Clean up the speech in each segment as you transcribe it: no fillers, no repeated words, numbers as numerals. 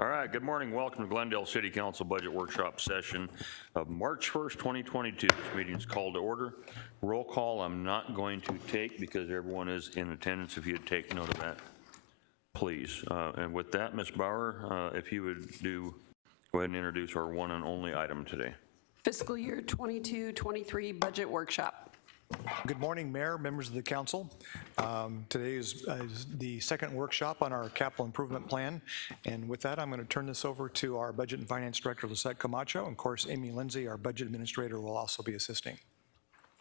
All right, good morning. Welcome to Glendale City Council Budget Workshop session of March 1st, 2022. This meeting is called to order. Roll call I'm not going to take because everyone is in attendance. If you'd take note of that, please. And with that, Ms. Bauer, if you would go ahead and introduce our one and only item today. Fiscal year 22-23 budget workshop. Good morning, Mayor, members of the council. Today is the second workshop on our capital improvement plan. And with that, I'm going to turn this over to our Budget and Finance Director, Lisette Camacho. And of course, Amy Lindsay, our Budget Administrator, will also be assisting.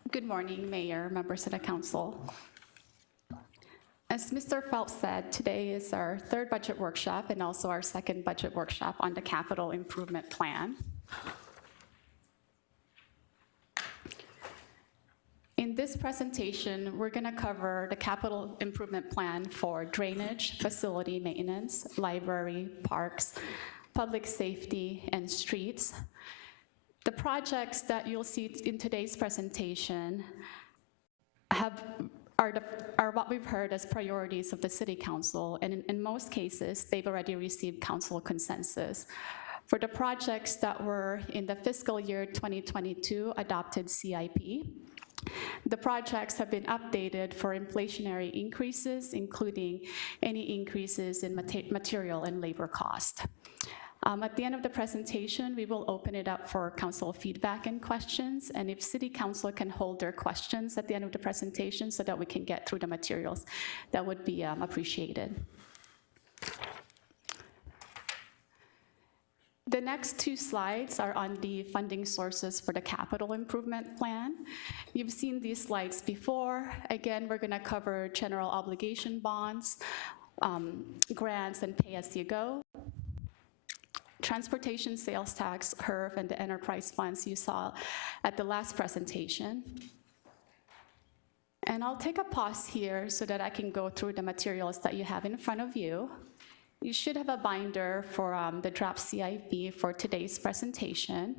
Good morning, Mayor, members of the council. As Mr. Phelps said, today is our third budget workshop and also our second budget workshop on the capital improvement plan. In this presentation, we're going to cover the capital improvement plan for drainage, facility maintenance, library, parks, public safety, and streets. The projects that you'll see in today's presentation are what we've heard as priorities of the City Council, and in most cases, they've already received council consensus. For the projects that were in the fiscal year 2022 adopted CIP, the projects have been updated for inflationary increases, including any increases in material and labor cost. At the end of the presentation, we will open it up for council feedback and questions, and if City Council can hold their questions at the end of the presentation so that we can get through the materials, that would be appreciated. The next two slides are on the funding sources for the capital improvement plan. You've seen these slides before. Again, we're going to cover general obligation bonds, grants, and pay-as-you-go. Transportation sales tax, HERF, and the enterprise funds you saw at the last presentation. And I'll take a pause here so that I can go through the materials that you have in front of you. You should have a binder for the draft CIP for today's presentation.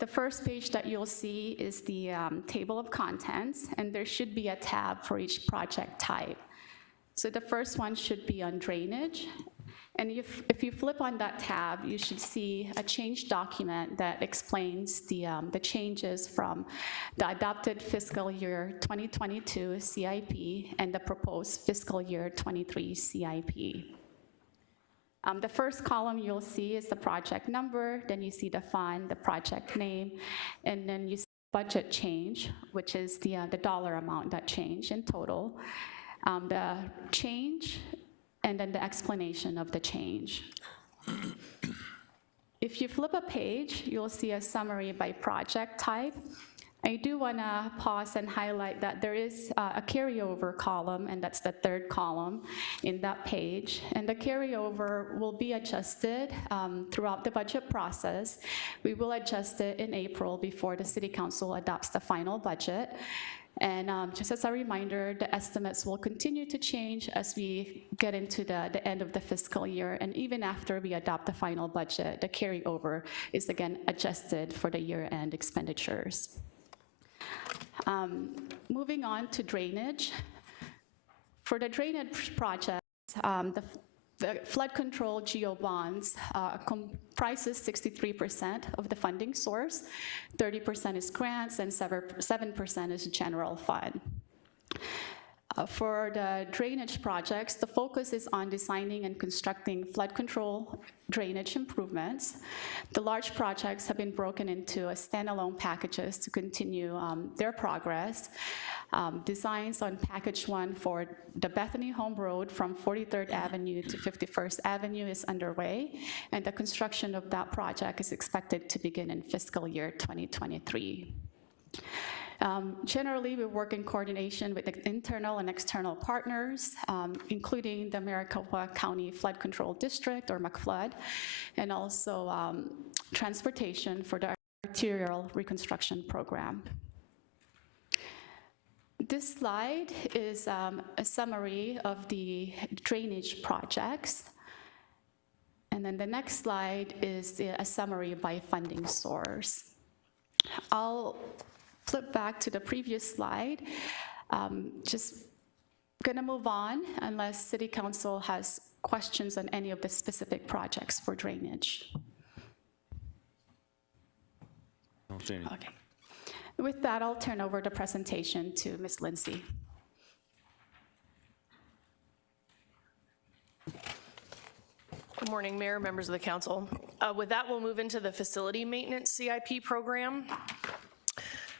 The first page that you'll see is the table of contents, and there should be a tab for each project type. So the first one should be on drainage. And if you flip on that tab, you should see a change document that explains the changes from the adopted fiscal year 2022 CIP and the proposed fiscal year 23 CIP. The first column you'll see is the project number, then you see the fund, the project name, and then you see budget change, which is the dollar amount that changed in total, the change, and then the explanation of the change. If you flip a page, you'll see a summary by project type. I do want to pause and highlight that there is a carryover column, and that's the third column in that page. And the carryover will be adjusted throughout the budget process. We will adjust it in April before the City Council adopts the final budget. And just as a reminder, the estimates will continue to change as we get into the end of the fiscal year, and even after we adopt the final budget, the carryover is again adjusted for the year-end expenditures. Moving on to drainage. For the drainage projects, the flood control GO bonds comprises 63% of the funding source, 30% is grants, and 7% is general fund. For the drainage projects, the focus is on designing and constructing flood control drainage improvements. The large projects have been broken into standalone packages to continue their progress. Designs on package 1 for the Bethany Home Road from 43rd Avenue to 51st Avenue is underway, and the construction of that project is expected to begin in fiscal year 2023. Generally, we work in coordination with internal and external partners, including the Maricopa County Flood Control District, or McFlood, and also transportation for the arterial reconstruction program. This slide is a summary of the drainage projects. And then the next slide is a summary by funding source. I'll flip back to the previous slide. Just Going to move on unless City Council has questions on any of the specific projects for drainage. I don't see any. Okay. With that, I'll turn over the presentation to Ms. Lindsay. Good morning, Mayor, members of the council. With that, we'll move into the facility maintenance CIP program.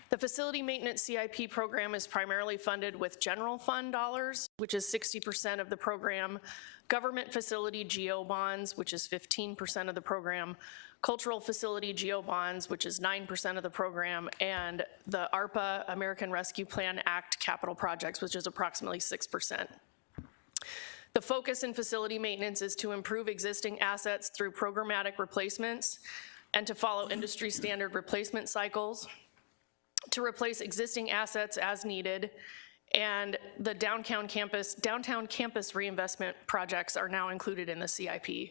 The facility maintenance CIP program is primarily funded with general fund dollars, which is 60% of the program, government facility GO bonds, which is 15% of the program, cultural facility GO bonds, which is 9% of the program, and the ARPA, American Rescue Plan Act capital projects, which is approximately 6%. The focus in facility maintenance is to improve existing assets through programmatic replacements and to follow industry standard replacement cycles, to replace existing assets as needed, and the downtown campus reinvestment projects are now included in the CIP.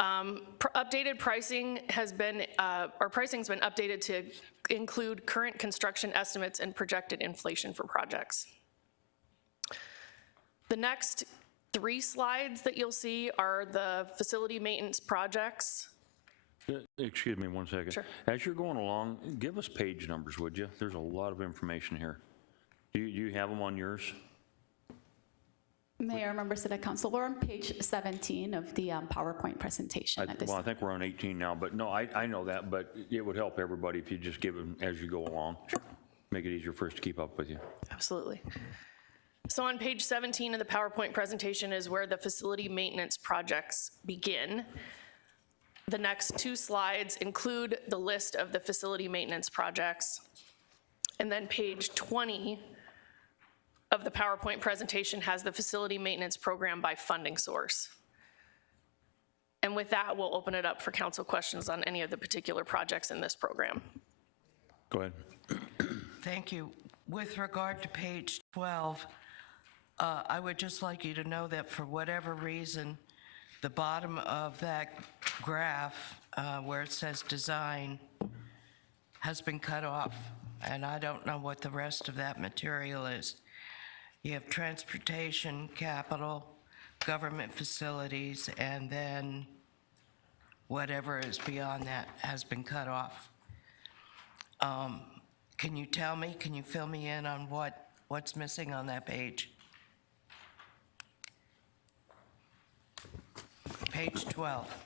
Updated pricing has been, our pricing's been updated to include current construction estimates and projected inflation for projects. The next 3 slides that you'll see are the facility maintenance projects. Excuse me one second. Sure. As you're going along, give us page numbers, would you? There's a lot of information here. Do you have them on yours? Mayor, members of the council, we're on page 17 of the PowerPoint presentation at this Well, I time. think we're on 18 now, but no, I know that, but it would help everybody if you just give them as you go along. Make it easier for us to keep up with you. Absolutely. So on page 17 of the PowerPoint presentation is where the facility maintenance projects begin. The next 2 slides include the list of the facility maintenance projects. And then page 20 of the PowerPoint presentation has the facility maintenance program by funding source. And with that, we'll open it up for council questions on any of the particular projects in this program. Go ahead. Thank you. With regard to page 12, I would just like you to know that for whatever reason, the bottom of that graph where it says design has been cut off, and I don't know what the rest of that material is. You have transportation, capital, government facilities, and then whatever is beyond that has been cut off. Can you tell me, can you fill me in on what's missing on that page? Page 12.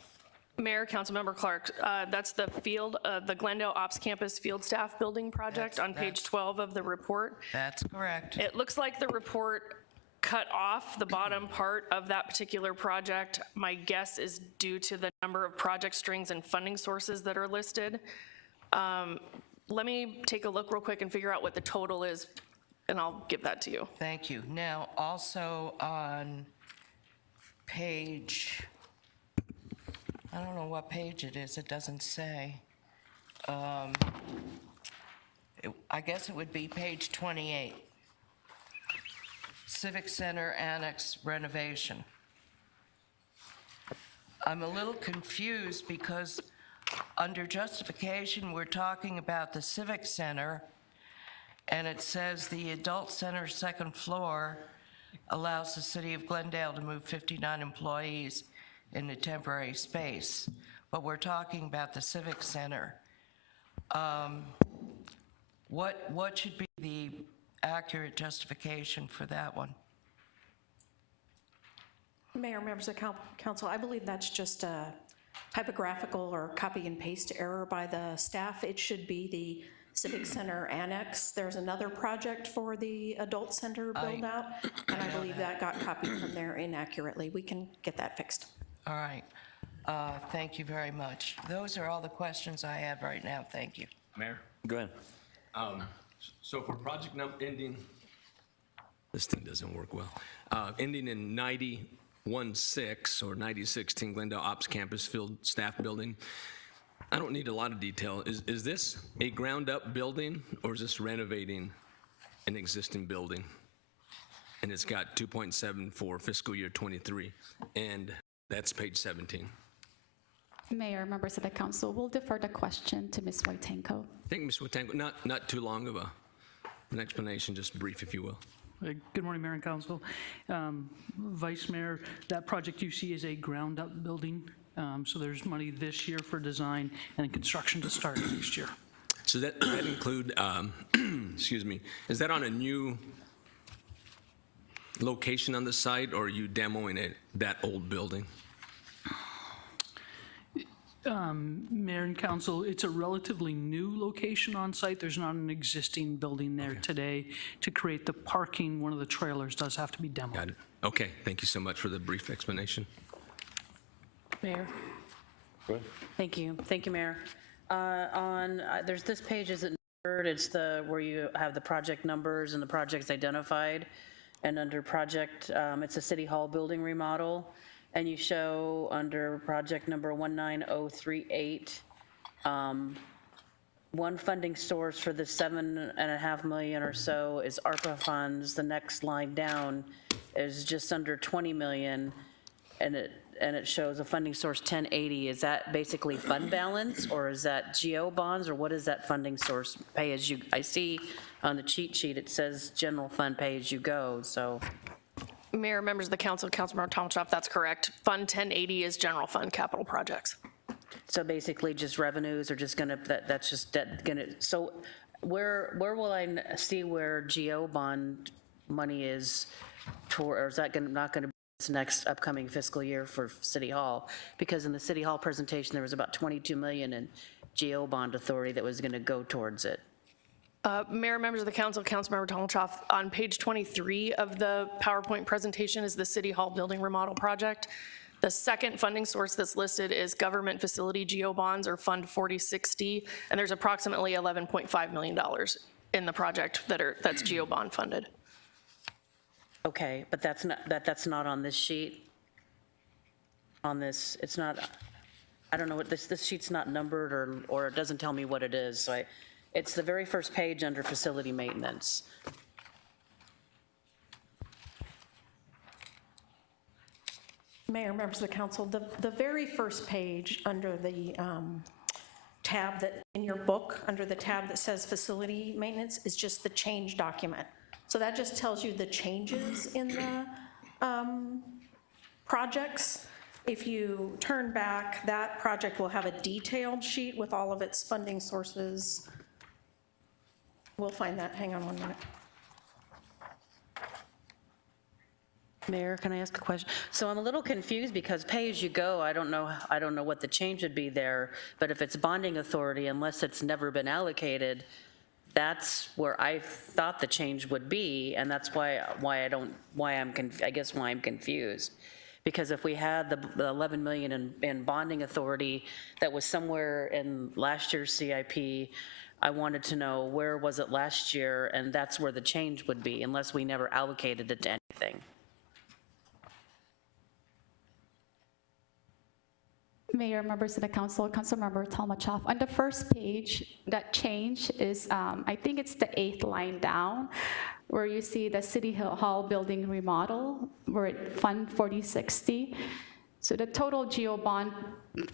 Mayor, Councilmember Clark, that's the field, the Glendale Ops Campus Field Staff Building Project on page 12 of the report. That's correct. It looks like the report cut off the bottom part of that particular project. My guess is due to the number of project strings and funding sources that are listed. Let me take a look real quick and figure out what the total is, and I'll give that to you. Thank you. Now, also on page, I don't know what page it is, it doesn't say. I guess it would be page 28. Civic Center Annex Renovation. I'm a little confused because under justification, we're talking about the Civic Center, and it says the Adult Center second floor allows the city of Glendale to move 59 employees into temporary space, but we're talking about the Civic Center. What should be the accurate justification for that one? Mayor, members of council, I believe that's just a typographical or copy and paste error by the staff. It should be the Civic Center Annex. There's another project for the Adult Center build out, and I believe that got copied from there inaccurately. We can get that fixed. All right. Thank you very much. Those are all the questions I have right now. Thank you. Mayor, Go ahead. so for project number ending, this thing doesn't work well, ending in 9016 or 9016 Glendale Ops Campus Field Staff Building, I don't need a lot of detail. Is this a ground-up building, or is this renovating an existing building? And it's got 2.7 for fiscal year 23, and that's page 17. Mayor, members of the council, we'll defer the question to Ms. Wojtenko. I think, Ms. Watango, not too long of an explanation, just brief, if you will. Good morning, Mayor and Council. Vice Mayor, that project you see is a ground-up building, so there's money this year for design and construction to start next year. So that include, excuse me, is that on a new location on the site, or are you demoing that old building? Mayor and Council, it's a relatively new location on site. There's not an existing building there today. To create the parking, one of the trailers does have to be demoed. Got it. Okay, thank you so much for the brief explanation. Mayor. Go ahead. Thank you, Mayor. There's this page, isn't numbered? It's where you have the project numbers and the projects identified. And under project, it's a City Hall building remodel. And you show under project number 19038, one funding source for the $7.5 million or so is ARPA funds. The next line down is just under 20 million, and it shows a funding source 1080. Is that basically fund balance, or is that GO bonds, or what is that funding source? Pay as you, I see on the cheat sheet it says general fund pay as you go, so. Mayor, members of the council, Councilmember Tomchoff, that's correct. Fund 1080 is general fund capital projects. So basically just revenues are just gonna, that's just gonna, so where will I see where GO bond money is toward, or is that not gonna be this next upcoming fiscal year for City Hall? Because in the City Hall presentation, there was about 22 million in GO bond authority that was gonna go towards it. Mayor, members of the council, Councilmember Tomchoff, on page 23 of the PowerPoint presentation is the City Hall building remodel project. The second funding source that's listed is government facility GO bonds, or Fund 4060, and there's approximately $11.5 million in the project that's GO bond funded. Okay, but that's not on this sheet? On this, it's not, I don't know what, this sheet's not numbered, or it doesn't tell me what it is, so it's the very first page under facility maintenance. Mayor, members of the council, the very first page under the tab that, in your book, under the tab that says facility maintenance, is just the change document. So that just tells you the changes in the projects. If you turn back, that project will have a detailed sheet with all of its funding sources. We'll find that, hang on 1 minute. Mayor, can I ask a question? So I'm a little confused because pay as you go, I don't know what the change would be there, but if it's bonding authority, unless it's never been allocated, that's where I thought the change would be, and that's why I'm confused. Because if we had the 11 million in bonding authority that was somewhere in last year's CIP, I wanted to know where was it last year, and that's where the change would be, unless we never allocated it to anything. Mayor, members of the council, Councilmember Tomchoff, on the first page, that change is, I think it's the 8th line down, where you see the City Hall building remodel, we're at Fund 4060. So the total GO bond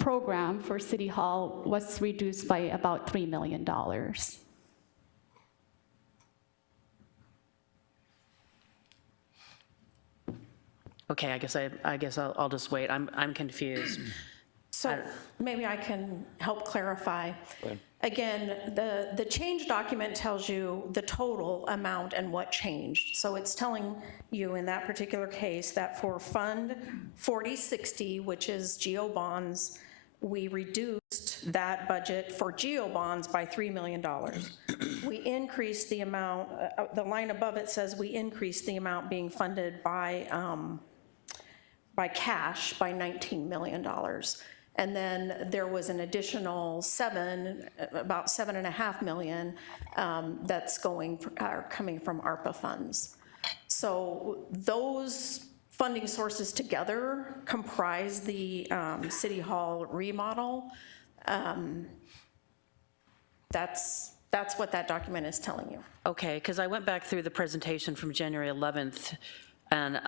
program for City Hall was reduced by about $3 million. Okay, I guess I'll just wait. I'm confused. So maybe I can help clarify. Again, the change document tells you the total amount and what changed. So it's telling you in that particular case that for Fund 4060, which is GO bonds, we reduced that budget for GO bonds by $3 million. We increased the amount, the line above it says we increased the amount being funded by cash by $19 million. And then there was an additional about $7.5 million that's coming from ARPA funds. So those funding sources together comprise the City Hall remodel. That's what that document is telling you. Okay, because I went back through the presentation from January 11th, and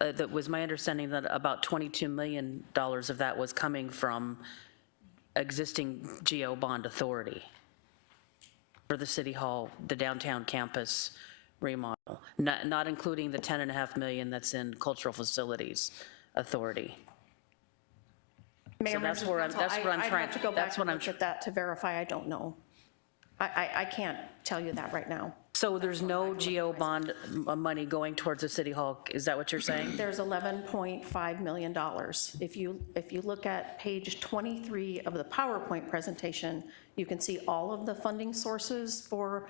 that was my understanding that about $22 million of that was coming from existing GO bond authority for the City Hall, the downtown campus remodel, not including the 10.5 million that's in Cultural Facilities Authority. Mayor, So that's members of where I'm- council, that's what I'm I'd trying- have to go that's back what and I'm look at that to verify. I don't know. I can't tell you that right now. So there's no GO bond money going towards the City Hall, is that what you're saying? There's $11.5 million. If you look at page 23 of the PowerPoint presentation, you can see all of the funding sources for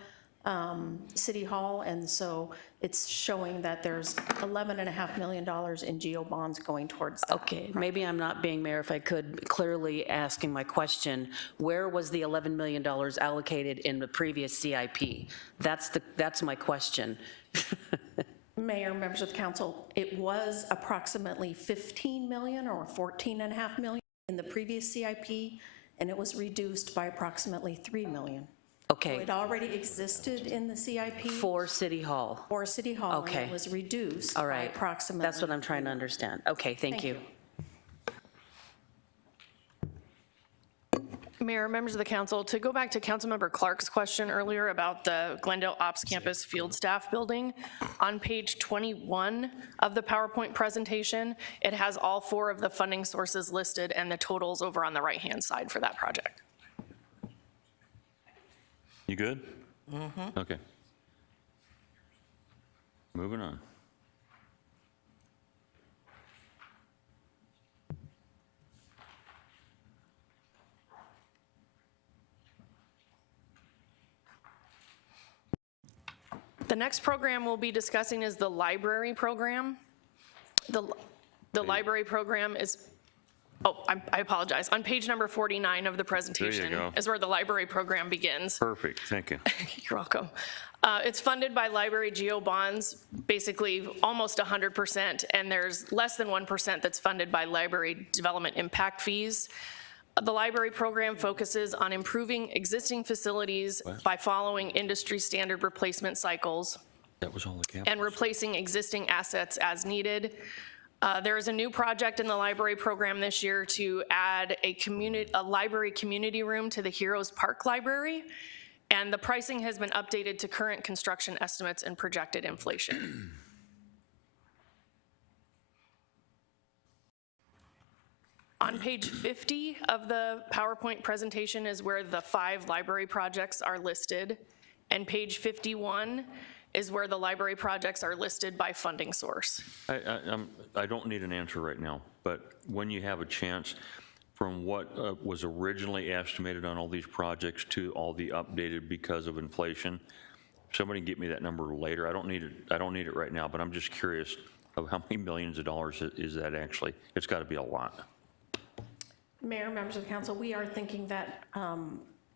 City Hall, and so it's showing that there's $11.5 million in GO bonds going towards that. Okay, maybe I'm not being, Mayor, if I could, clearly asking my question, where was the $11 million allocated in the previous CIP? That's my question. Mayor, members of the council, it was approximately 15 million or 14.5 million in the previous CIP, and it was reduced by approximately 3 million. Okay, It already existed in the CIP for City Hall. for City Hall, and Okay. it was reduced All by right, approximately. that's what I'm trying to understand. Okay, thank you. Mayor, members of the council, to go back to Councilmember Clark's question earlier about the Glendale Ops Campus Field Staff Building, on page 21 of the PowerPoint presentation, it has all 4 of the funding sources listed and the totals over on the right-hand side for that project. You good? Mm-hmm. Okay. Moving on. The next program we'll be discussing is the library program. The library program is, I apologize. On page number 49 of the presentation go. is where the library program begins. Perfect, thank you. You're welcome. It's funded by library GO bonds, basically almost 100%, and there's less than 1% that's funded by library development impact fees. The library program focuses on improving existing facilities by following industry standard replacement cycles That was all the cap. and replacing existing assets as needed. There is a new project in the library program this year to add a library community room to the Heroes Park Library, and the pricing has been updated to current construction estimates and projected inflation. On page 50 of the PowerPoint presentation is where the 5 library projects are listed, and page 51 is where the library projects are listed by funding source. I don't need an answer right now, but when you have a chance, from what was originally estimated on all these projects to all the updated because of inflation, somebody get me that number later. I don't need it right now, but I'm just curious of how many millions of dollars is that actually? It's got to be a lot. Mayor, members of the council, we are thinking that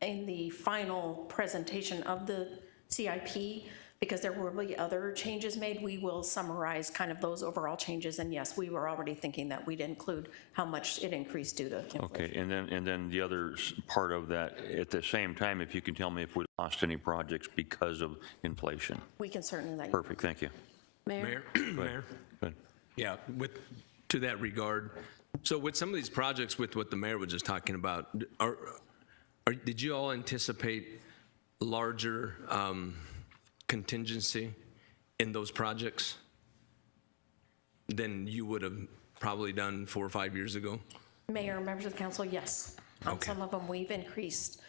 in the final presentation of the CIP, because there will be other changes made, we will summarize kind of those overall changes. And yes, we were already thinking that we'd include how much it increased due to inflation. Okay, and then the other part of that, at the same time, if you can tell me if we lost any projects because of inflation. We can certainly let you. Perfect, thank you. Mayor? Mayor? Good. Yeah, to that regard, so with some of these projects, with what the mayor was just talking about, did you all anticipate larger contingency in those projects than you would have probably done 4 or 5 years ago? Mayor, members of the council, yes. On Okay. some of them, we've increased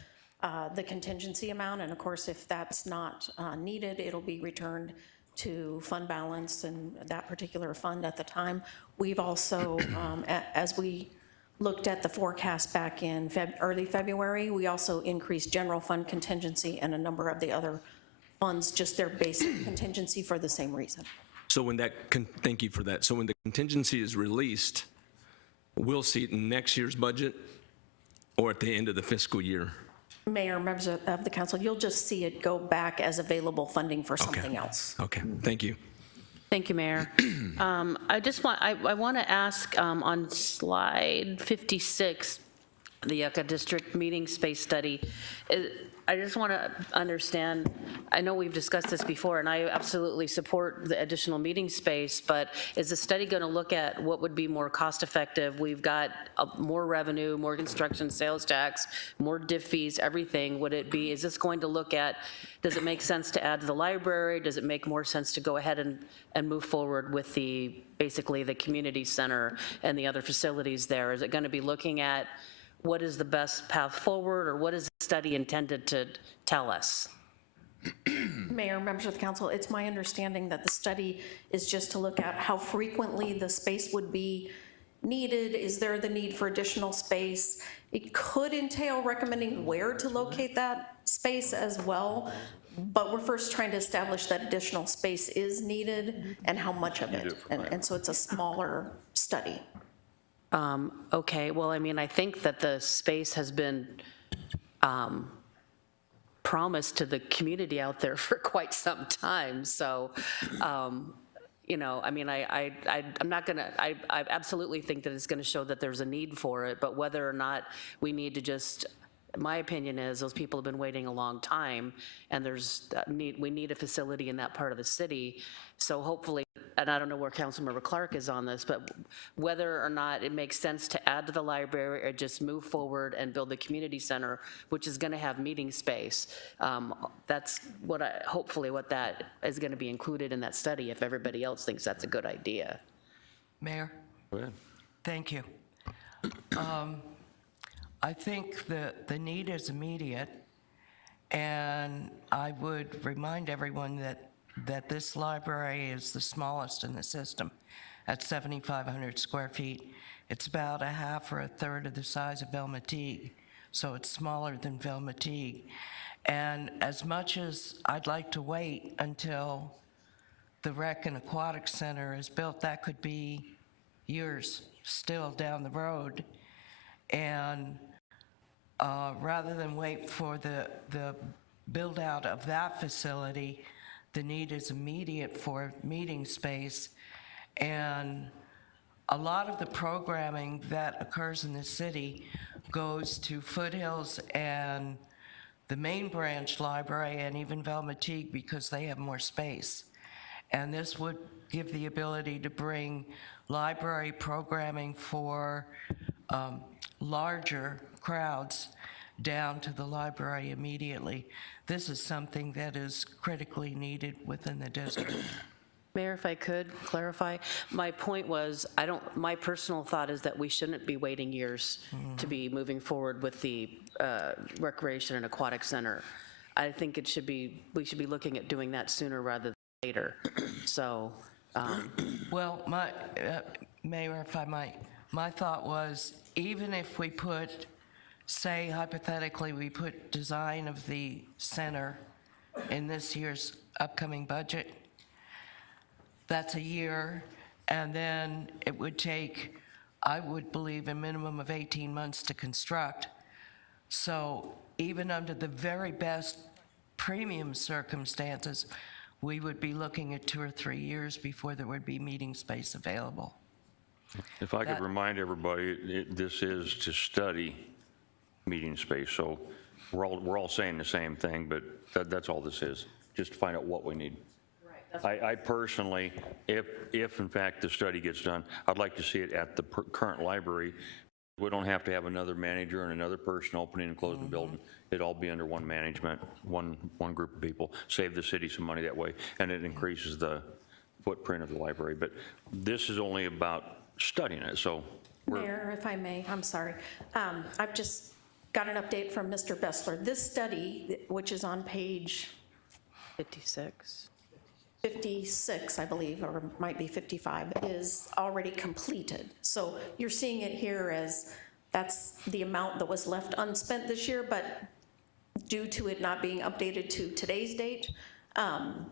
the contingency amount, and of course, if that's not needed, it'll be returned to fund balance and that particular fund at the time. We've also, as we looked at the forecast back in early February, we also increased general fund contingency and a number of the other funds, just their basic contingency for the same reason. So when thank you for that. So when the contingency is released, we'll see it in next year's budget or at the end of the fiscal year? Mayor, members of the council, you'll just see it go back as available funding for something else. Okay, thank you. Thank you, Mayor. I want to ask on slide 56, the Yucca District Meeting Space Study, I just want to understand, I know we've discussed this before, and I absolutely support the additional meeting space, but is the study going to look at what would be more cost-effective? We've got more revenue, more construction sales tax, more diff fees, everything. Would it be, is this going to look at, does it make sense to add to the library? Does it make more sense to go ahead and move forward with basically the community center and the other facilities there? Is it going to be looking at what is the best path forward, or what is the study intended to tell us? Mayor, members of the council, it's my understanding that the study is just to look at how frequently the space would be needed. Is there the need for additional space? It could entail recommending where to locate that space as well, but we're first trying to establish that additional space is needed and how much of it. And so it's a smaller study. Okay, well, I mean, I think that the space has been promised to the community out there for quite some time, so, you know, I mean, I'm not gonna, I absolutely think that it's gonna show that there's a need for it, but whether or not we need to just, my opinion is those people have been waiting a long time, and we need a facility in that part of the city, so hopefully, and I don't know where Councilmember Clark is on this, but whether or not it makes sense to add to the library or just move forward and build the community center, which is gonna have meeting space, that's hopefully what that is gonna be included in that study if everybody else thinks that's a good idea. Mayor? Go ahead. Thank you. I think the need is immediate, and I would remind everyone that this library is the smallest in the system at 7,500 square feet. It's about a half or a third of the size of Velmateague, so it's smaller than Velmateague. And as much as I'd like to wait until the Rec and Aquatic Center is built, that could be years still down the road. And rather than wait for the build out of that facility, the need is immediate for meeting space. And a lot of the programming that occurs in the city goes to Foothills and the main branch library and even Velmateague because they have more space. And this would give the ability to bring library programming for larger crowds down to the library immediately. This is something that is critically needed within the district. Mayor, if I could clarify, my point was, my personal thought is that we shouldn't be waiting years to be moving forward with the Recreation and Aquatic Center. I think we should be looking at doing that sooner rather than later, so. Well, Mayor, if I might, my thought was, even if we put, say hypothetically, we put design of the center in this year's upcoming budget, that's a year, and then it would take, I would believe, a minimum of 18 months to construct. So even under the very best premium circumstances, we would be looking at 2 or 3 years before there would be meeting space available. If I could remind everybody, this is to study meeting space, so we're all saying the same thing, but that's all this is, just to find out what we need. I personally, if in fact the study gets done, I'd like to see it at the current library. We don't have to have another manager and another person opening and closing the building. It'd all be under one management, one group of people, save the city some money that way, and it increases the footprint of the library. But this is only about studying it, so. Mayor, if I may, I'm sorry. I've just got an update from Mr. Bessler. This study, which is on page 56. 56, I believe, or might be 55, is already completed. So you're seeing it here as that's the amount that was left unspent this year, but due to it not being updated to today's date,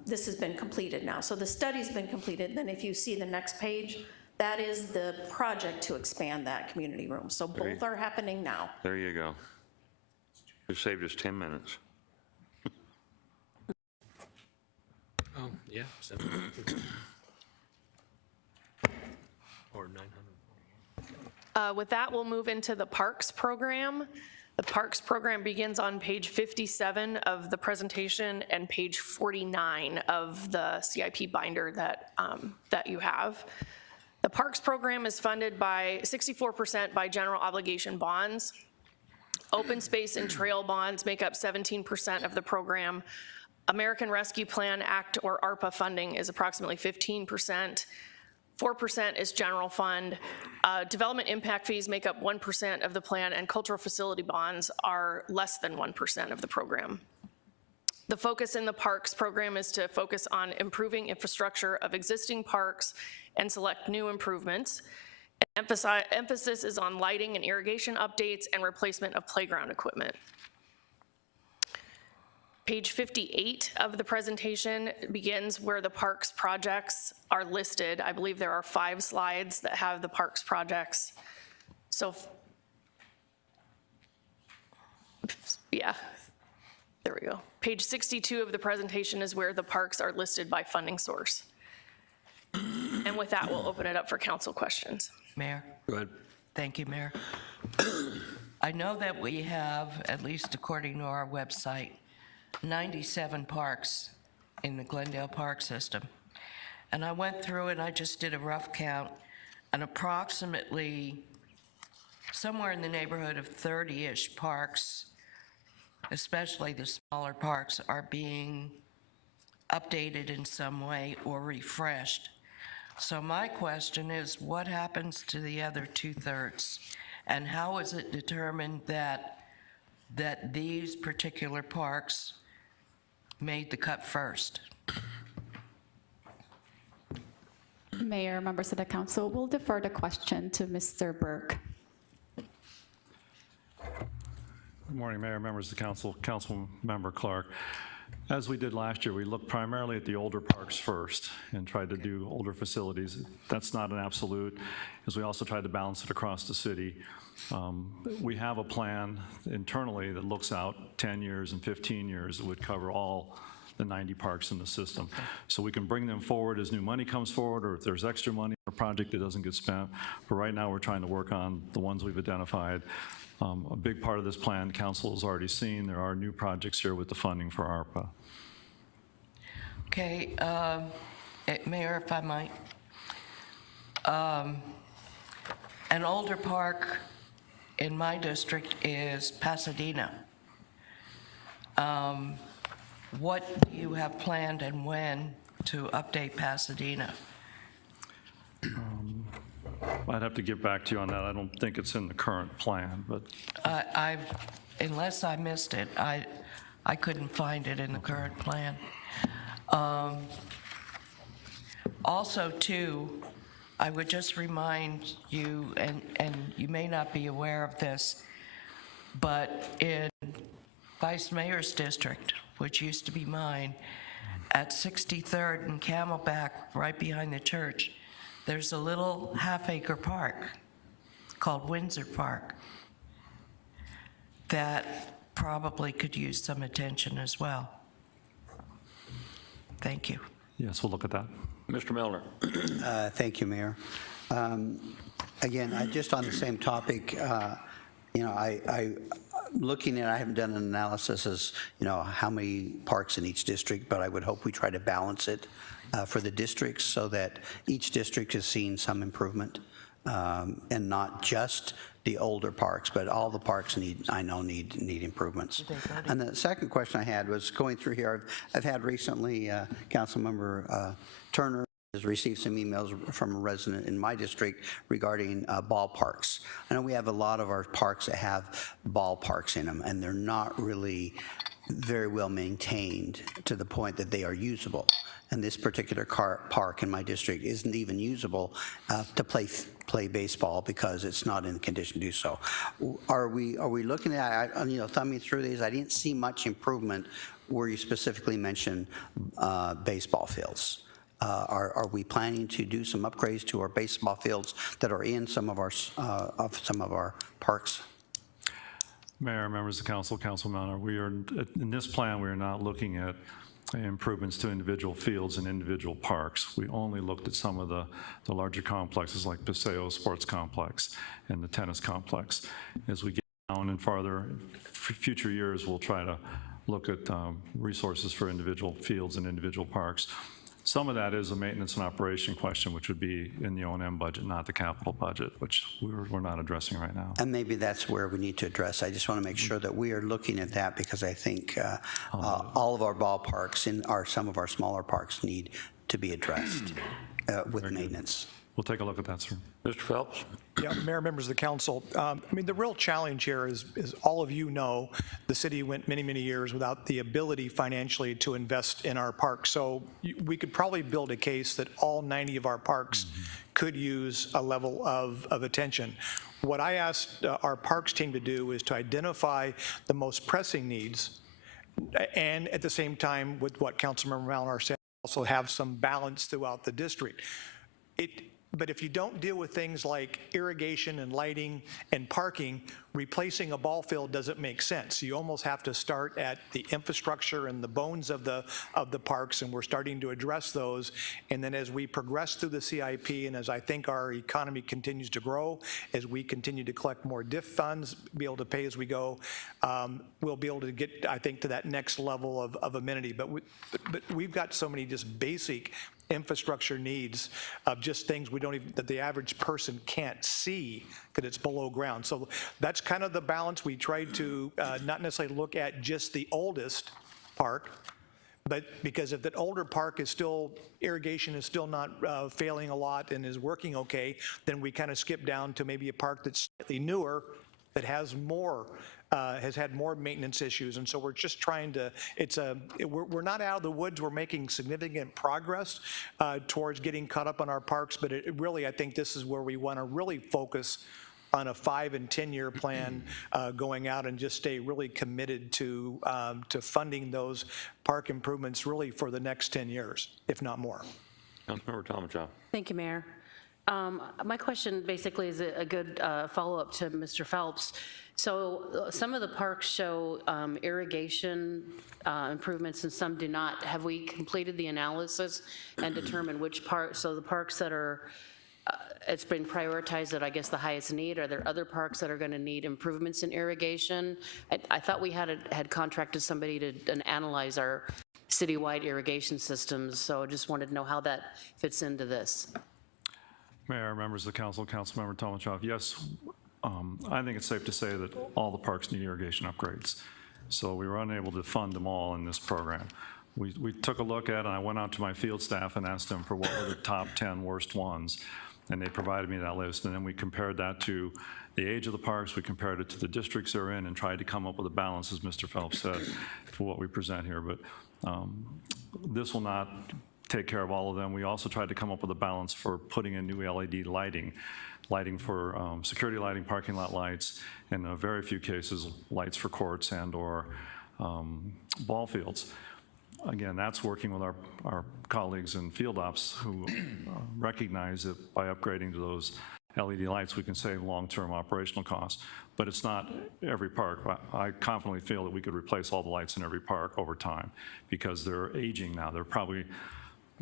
this has been completed now. So the study's been completed. Then if you see the next page, that is the project to expand that community room. So both are happening now. There you go. It saved us 10 minutes. Oh, yeah, 700. Or 900. With that, we'll move into the Parks program. The Parks program begins on page 57 of the presentation and page 49 of the CIP binder that you have. The Parks program is funded by 64% by general obligation bonds. Open space and trail bonds make up 17% of the program. American Rescue Plan Act, or ARPA funding, is approximately 15%. 4% is general fund. Development impact fees make up 1% of the plan, and cultural facility bonds are less than 1% of the program. The focus in the Parks program is to focus on improving infrastructure of existing parks and select new improvements. Emphasis is on lighting and irrigation updates and replacement of playground equipment. Page 58 of the presentation begins where the Parks projects are listed. I believe there are 5 slides that have the Parks projects. So, yeah, there we go. Page 62 of the presentation is where the parks are listed by funding source. And with that, we'll open it up for council questions. Mayor? Go ahead. Thank you, Mayor. I know that we have, at least according to our website, 97 parks in the Glendale Park System. And I went through and I just did a rough count, and approximately somewhere in the neighborhood of 30-ish parks, especially the smaller parks, are being updated in some way or refreshed. So my question is, what happens to the other 2/3? And how is it determined that these particular parks made the cut first? Mayor, members of the council, we'll defer the question to Mr. Burke. Good morning, Mayor, members of the council, Councilmember Clark. As we did last year, we looked primarily at the older parks first and tried to do older facilities. That's not an absolute, as we also tried to balance it across the city. We have a plan internally that looks out 10 years and 15 years that would cover all the 90 parks in the system. So we can bring them forward as new money comes forward, or if there's extra money in a project that doesn't get spent. But right now, we're trying to work on the ones we've identified. A big part of this plan, council has already seen, there are new projects here with the funding for ARPA. Okay, Mayor, if I might. An older park in my district is Pasadena. What do you have planned and when to update Pasadena? I'd have to get back to you on that. I don't think it's in the current plan, but Unless I missed it, I couldn't find it in the current plan. Also, too, I would just remind you, and you may not be aware of this, but in Vice Mayor's district, which used to be mine, at 63rd and Camelback, right behind the church, there's a little half-acre park called Windsor Park that probably could use some attention as well. Thank you. yes, we'll look at that. Mr. Milner. Thank you, Mayor. Again, just on the same topic, looking at, I haven't done an analysis as, how many parks in each district, but I would hope we try to balance it for the districts so that each district is seeing some improvement and not just the older parks, but all the parks need improvements. And the second question I had was going through here, I've had recently, Councilmember Turner has received some emails from a resident in my district regarding ballparks. I know we have a lot of our parks that have ballparks in them, and they're not really very well maintained to the point that they are usable. And this particular park in my district isn't even usable to play baseball because it's not in condition to do so. Are we looking at, thumbing through these, I didn't see much improvement where you specifically mentioned baseball fields. Are we planning to do some upgrades to our baseball fields that are in some of our parks? Mayor, members of the council, Councilman, we are, in this plan, we are not looking at improvements to individual fields and individual parks. We only looked at some of the larger complexes like Paseo Sports Complex and the tennis complex. As we get down and farther, future years, we'll try to look at resources for individual fields and individual parks. Some of that is a maintenance and operation question, which would be in the O&M budget, not the capital budget, which we're not addressing right now. And maybe that's where we need to address. I just want to make sure that we are looking at that, because I think all of our ballparks and some of our smaller parks need to be addressed with maintenance. We'll take a look at that, sir. Mr. Phelps? Yeah, Mayor, members of the council, I mean, the real challenge here is all of you know, the city went many, many years without the ability financially to invest in our parks. So we could probably build a case that all 90 of our parks could use a level of attention. What I asked our parks team to do is to identify the most pressing needs, and at the same time, with what Councilmember Malinar said, also have some balance throughout the district. But if you don't deal with things like irrigation and lighting and parking, replacing a ball field doesn't make sense. You almost have to start at the infrastructure and the bones of the parks, and we're starting to address those. And then as we progress through the CIP, and as I think our economy continues to grow, as we continue to collect more DIF funds, be able to pay as we go, we'll be able to get, I think, to that next level of amenity. But we've got so many just basic infrastructure needs of just things we don't even, that the average person can't see because it's below ground. So that's kind of the balance. We tried to not necessarily look at just the oldest park, but because if that older park is still, irrigation is still not failing a lot and is working okay, then we kind of skip down to maybe a park that's slightly newer that has more has had more maintenance issues. And so we're just trying to, we're not out of the woods. We're making significant progress towards getting caught up on our parks, but it really, I think this is where we want to really focus on a 5- and 10-year plan going out, and just stay really committed to funding those park improvements really for the next 10 years, if not more. Councilmember Tomachoff. Thank you, Mayor. My question basically is a good follow-up to Mr. Phelps. So some of the parks show irrigation improvements and some do not. Have we completed the analysis and determined which parks, so the parks that are, it's been prioritized at, I guess, the highest need, are there other parks that are going to need improvements in irrigation? I thought we had contracted somebody to analyze our citywide irrigation systems, so I just wanted to know how that fits into this. Mayor, members of the council, Councilmember Tomachoff, yes, I think it's safe to say that all the parks need irrigation upgrades. So we were unable to fund them all in this program. We took a look at it, and I went out to my field staff and asked them for what were the top 10 worst ones, and they provided me that list. And then we compared that to the age of the parks, we compared it to the districts they're in, and tried to come up with a balance, as Mr. Phelps said, for what we present here. But this will not take care of all of them. We also tried to come up with a balance for putting in new LED lighting for security lighting, parking lot lights, and in very few cases, lights for courts and or ball fields. Again, that's working with our colleagues in field ops who recognize that by upgrading to those LED lights, we can save long-term operational costs. But it's not every park. I confidently feel that we could replace all the lights in every park over time because they're aging now. They're probably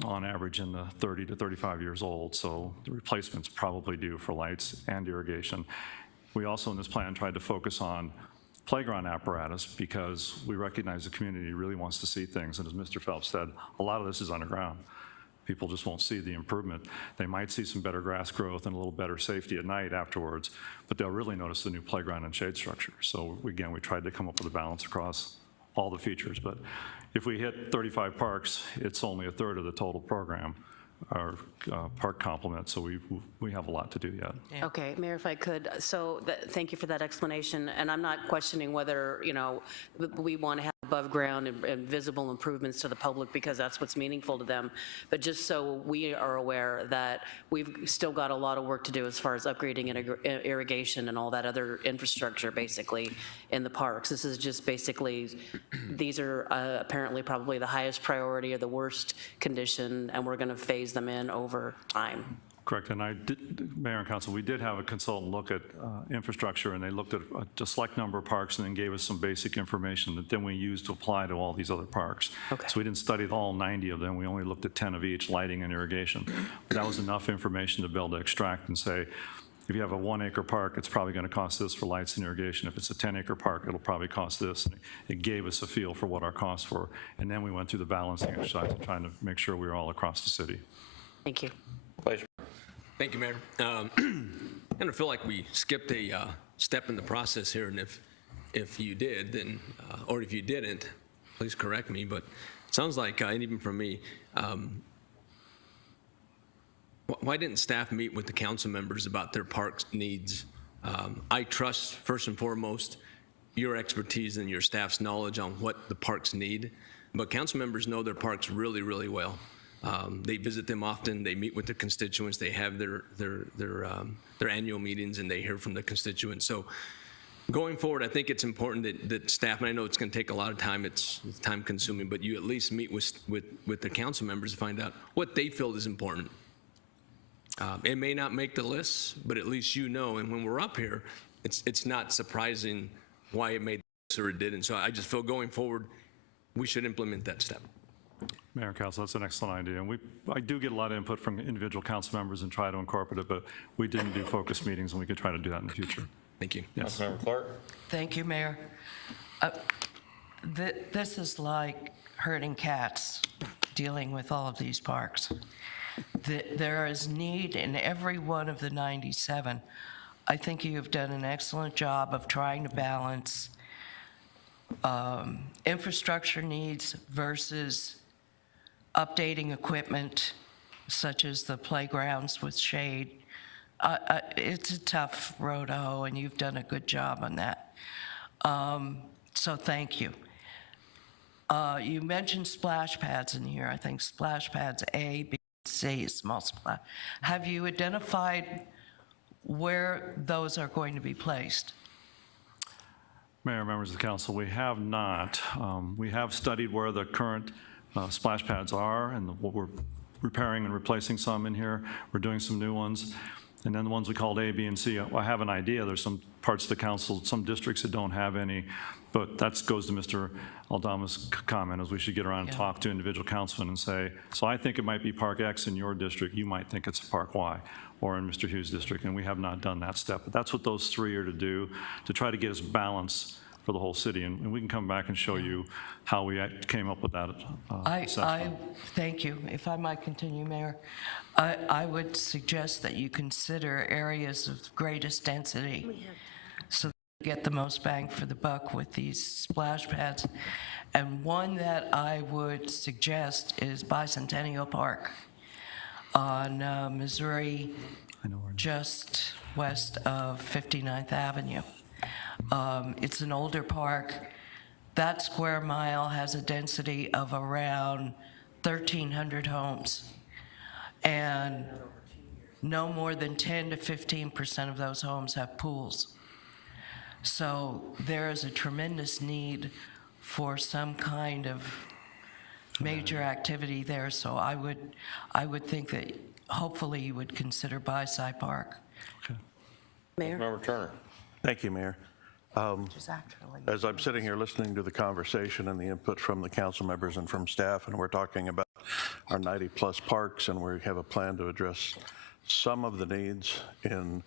on average in the 30 to 35 years old, so the replacement's probably due for lights and irrigation. We also in this plan tried to focus on playground apparatus because we recognize the community really wants to see things, and as Mr. Phelps said, a lot of this is underground. People just won't see the improvement. They might see some better grass growth and a little better safety at night afterwards, but they'll really notice the new playground and shade structure. So again, we tried to come up with a balance across all the features, but if we hit 35 parks, it's only a third of the total program, our park complement, so we have a lot to do yet. Yeah. Okay, Mayor, if I could, so thank you for that explanation, and I'm not questioning whether, you know, we want to have above ground and visible improvements to the public because that's what's meaningful to them, but just so we are aware that we've still got a lot of work to do as far as upgrading irrigation and all that other infrastructure basically in the parks. This is just basically, these are apparently probably the highest priority or the worst condition, and we're going to phase them in over time. Correct, and Mayor and Council, we did have a consultant look at infrastructure, and they looked at a select number of parks and then gave us some basic information that then we used to apply to all these other parks. Okay. So we didn't study all 90 of them, we only looked at 10 of each, lighting and irrigation. But that was enough information to be able to extract and say, if you have a 1-acre park, it's probably going to cost this for lights and irrigation. If it's a 10-acre park, it'll probably cost this. And it gave us a feel for what our costs were. And then we went through the balancing exercise of trying to make sure we were all across the city. Thank you. Vice Thank you, Mayor. I kind of feel like we skipped a step in the process here, and if you did, then, or if you didn't, please correct me, but it sounds like, and even from me, why didn't staff meet with the council members about their parks needs? I trust, first and foremost, your expertise and your staff's knowledge on what the parks need, but council members know their parks really, really well. They visit them often, they meet with the constituents, they have their annual meetings, and they hear from the constituents. So going forward, I think it's important that staff, and I know it's going to take a lot of time, it's time consuming, but you at least meet with the council members to find out what they feel is important. It may not make the list, but at least you know, and when we're up here, it's not surprising why it made the list or it didn't. So I just feel going forward, we should implement that step. Mayor and Council, that's an excellent idea. And I do get a lot of input from individual council members and try to incorporate it, but we didn't do focus meetings, and we could try to do that in the future. Thank you. Yes. Councilmember Clark. Thank you, Mayor. This is like herding cats, dealing with all of these parks. There is need in every one of the 97. I think you have done an excellent job of trying to balance infrastructure needs versus updating equipment, such as the playgrounds with shade. It's a tough road to hoe, and you've done a good job on that. So thank you. You mentioned splash pads in here. I think splash pads A, B, C, small splash. Have you identified where those are going to be placed? Mayor, members of the council, we have not. We have studied where the current splash pads are, and what we're repairing and replacing some in here. We're doing some new ones. And then the ones we called A, B, and C, I have an idea. There's some parts of the council, some districts that don't have any, but that goes to Mr. Aldama's comment, is we should get around and talk to individual councilmen and say, so I think it might be Park X in your district, you might think it's Park Y, or in Mr. Hughes' district, and we have not done that step. But that's what those three are to do, to try to get us balance for the whole city, and we can come back and show you how we came up with that assessment. Thank you. If I might continue, Mayor, I would suggest that you consider areas of greatest density so that you get the most bang for the buck with these splash pads. And one that I would suggest is Bicentennial Park on Missouri, just west of 59th Avenue. It's an older park. That square mile has a density of around 1,300 homes. And no more than 10 to 15% of those homes have pools. So there is a tremendous need for some kind of major activity there. So I would think that hopefully you would consider Bi-Sci Park. Mayor? Member Turner. Thank you, Mayor. As I'm sitting here listening to the conversation and the input from the council members and from staff, and we're talking about our 90-plus parks, and we have a plan to address some of the needs in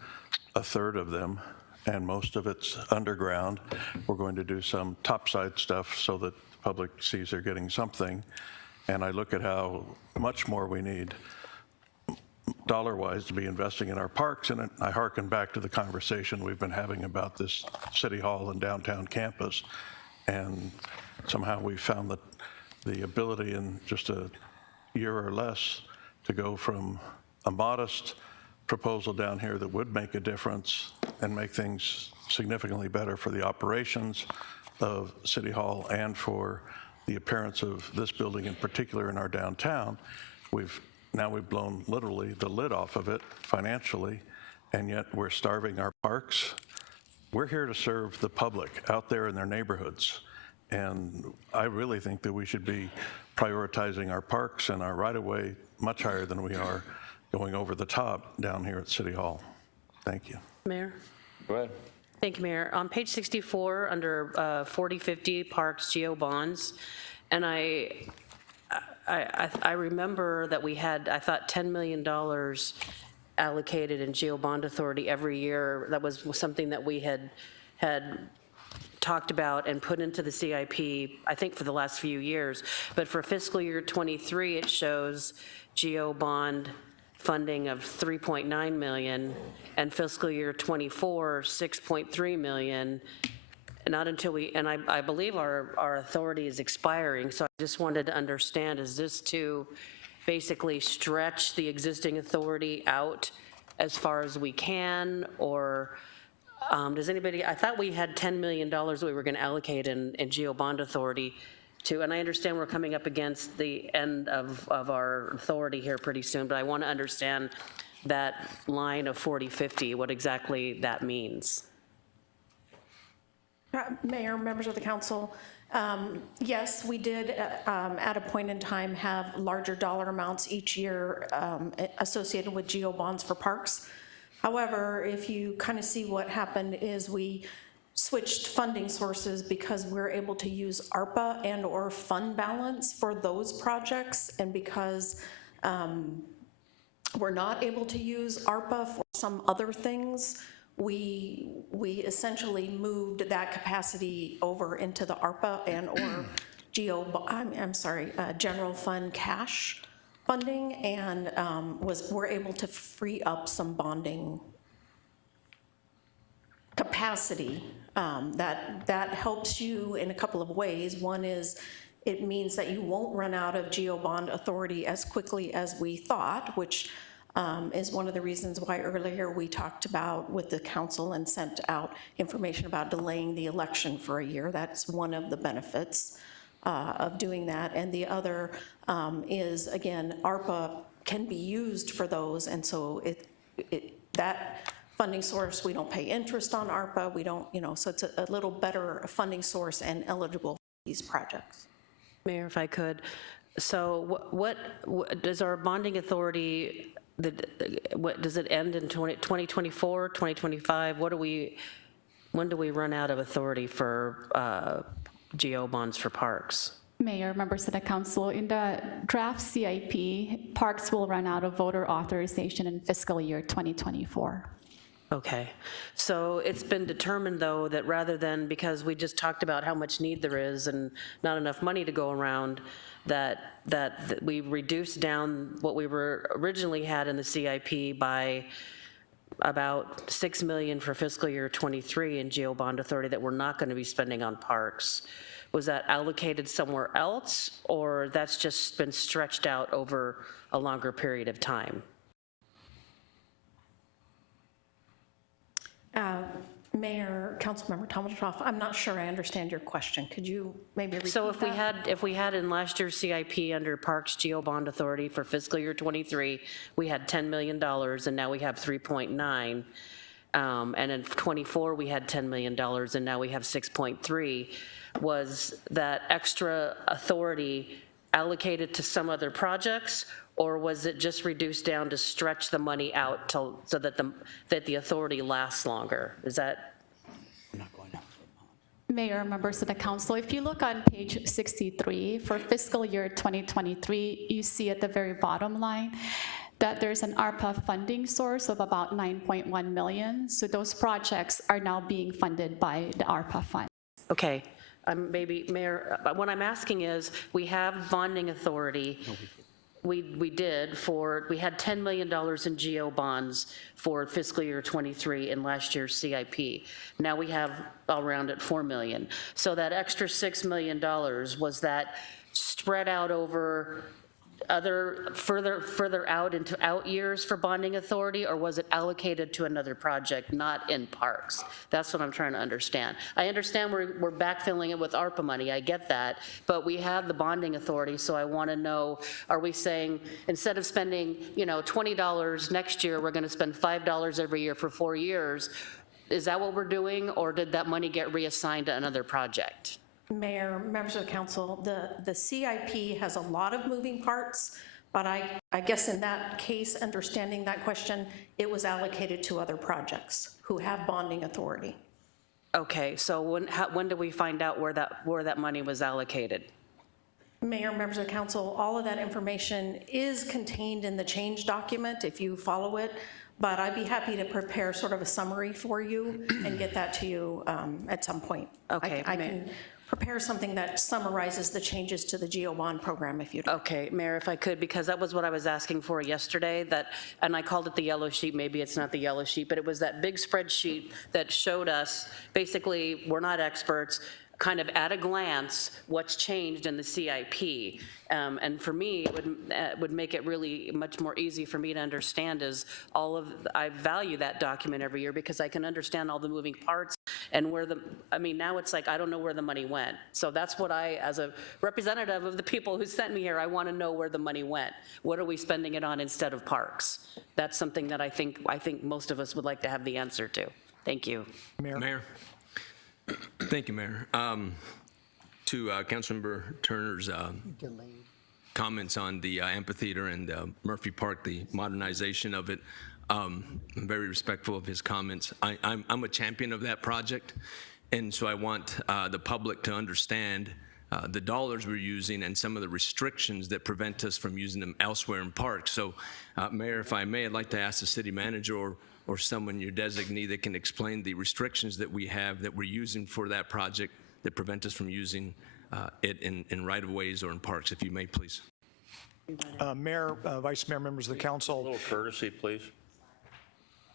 a third of them, and most of it's underground. We're going to do some topside stuff so that the public sees they're getting something. And I look at how much more we need dollar-wise to be investing in our parks, and I hearken back to the conversation we've been having about this City Hall and downtown campus, and somehow we found that the ability in just a year or less to go from a modest proposal down here that would make a difference and make things significantly better for the operations of City Hall and for the appearance of this building in particular in our downtown. Now we've blown literally the lid off of it financially, and yet we're starving our parks. We're here to serve the public out there in their neighborhoods, and I really think that we should be prioritizing our parks and our right-of-way much higher than we are going over the top down here at City Hall. Thank you. Mayor? Go ahead. Thank you, Mayor. On page 64, under 4050 Parks Geo Bonds, and I remember that we had, I thought, $10 million allocated in Geo Bond Authority every year. That was something that we had talked about and put into the CIP, I think, for the last few years. But for fiscal year '23, it shows Geo Bond funding of $3.9 million, and fiscal year '24, $6.3 million. Not until and I believe our authority is expiring, so I just wanted to understand, is this to basically stretch the existing authority out as far as we can, or does anybody, I thought we had $10 million we were going to allocate in Geo Bond Authority to, and I understand we're coming up against the end of our authority here pretty soon, but I want to understand that line of 4050, what exactly that means. Mayor, members of the council, yes, we did at a point in time have larger dollar amounts each year associated with geo bonds for parks. However, if you kind of see what happened is we switched funding sources because we're able to use ARPA and or fund balance for those projects, and because we're not able to use ARPA for some other things, we essentially moved that capacity over into the ARPA and or general fund cash funding, and we're able to free up some bonding capacity. That helps you in a couple of ways. One is it means that you won't run out of Geo Bond Authority as quickly as we thought, which is one of the reasons why earlier we talked about with the council and sent out information about delaying the election for a year. That's one of the benefits of doing that. And the other is, again, ARPA can be used for those, and so that funding source, we don't pay interest on ARPA, we don't, so it's a little better funding source and eligible for these projects. Mayor, if I could, so what does our bonding authority, what does it end in 2024, 2025? When do we run out of authority for geo bonds for parks? Mayor, members of the council, in the draft CIP, parks will run out of voter authorization in fiscal year 2024. Okay, so it's been determined, though, that rather than, because we just talked about how much need there is and not enough money to go around, that we reduced down what we were originally had in the CIP by about $6 million for fiscal year '23 in Geo Bond Authority that we're not going to be spending on parks. Was that allocated somewhere else, or that's just been stretched out over a longer period of time? Mayor, Councilmember Tomasoff, I'm not sure I understand your question. Could you maybe repeat So that? if we had in last year's CIP under Parks Geo Bond Authority for fiscal year '23, we had $10 million, and now we have 3.9. And in '24, we had $10 million, and now we have 6.3. Was that extra authority allocated to some other projects, or was it just reduced down to stretch the money out so that the authority lasts longer? Is that? Mayor, members of the council, if you look on page 63 for fiscal year 2023, you see at the very bottom line that there's an ARPA funding source of about $9.1 million. So those projects are now being funded by the ARPA fund. Okay, maybe, Mayor, what I'm asking is, we have bonding authority. We had $10 million in geo bonds for fiscal year '23 in last year's CIP. Now we have, I'll round it, $4 million. So that extra $6 million, was that spread out over further out into out years for bonding authority, or was it allocated to another project, not in parks? That's what I'm trying to understand. I understand we're backfilling it with ARPA money, I get that, but we have the bonding authority, so I want to know, are we saying instead of spending, $20 next year, we're going to spend $5 every year for 4 years? Is that what we're doing, or did that money get reassigned to another project? Mayor, members of the council, the CIP has a lot of moving parts, but I guess in that case, understanding that question, it was allocated to other projects who have bonding authority. Okay, so when do we find out where that money was allocated? Mayor, members of the council, all of that information is contained in the change document if you follow it, but I'd be happy to prepare sort of a summary for you and get that to you at some point. Okay, I can prepare something that summarizes the changes to the GEO bond program if you'd like. Okay, Mayor, if I could, because that was what I was asking for yesterday, that, and I called it the yellow sheet, maybe it's not the yellow sheet, but it was that big spreadsheet that showed us, basically, we're not experts, kind of at a glance, what's changed in the CIP. And for me, it would make it really much more easy for me to understand is I value that document every year because I can understand all the moving parts and now it's like, I don't know where the money went. So that's what as a representative of the people who sent me here, I want to know where the money went. What are we spending it on instead of parks? That's something that I think most of us would like to have the answer to. Thank you. Mayor. Thank you, Mayor. To Councilmember Turner's comments on the amphitheater and Murphy Park, the modernization of it, I'm very respectful of his comments. I'm a champion of that project, and so I want the public to understand the dollars we're using and some of the restrictions that prevent us from using them elsewhere in parks. So, Mayor, if I may, I'd like to ask the city manager or someone, your designee, that can explain the restrictions that we have that we're using for that project that prevent us from using it in right-of-ways or in parks, if you may, please. Mayor, Vice Mayor, members of the council. A little courtesy, please.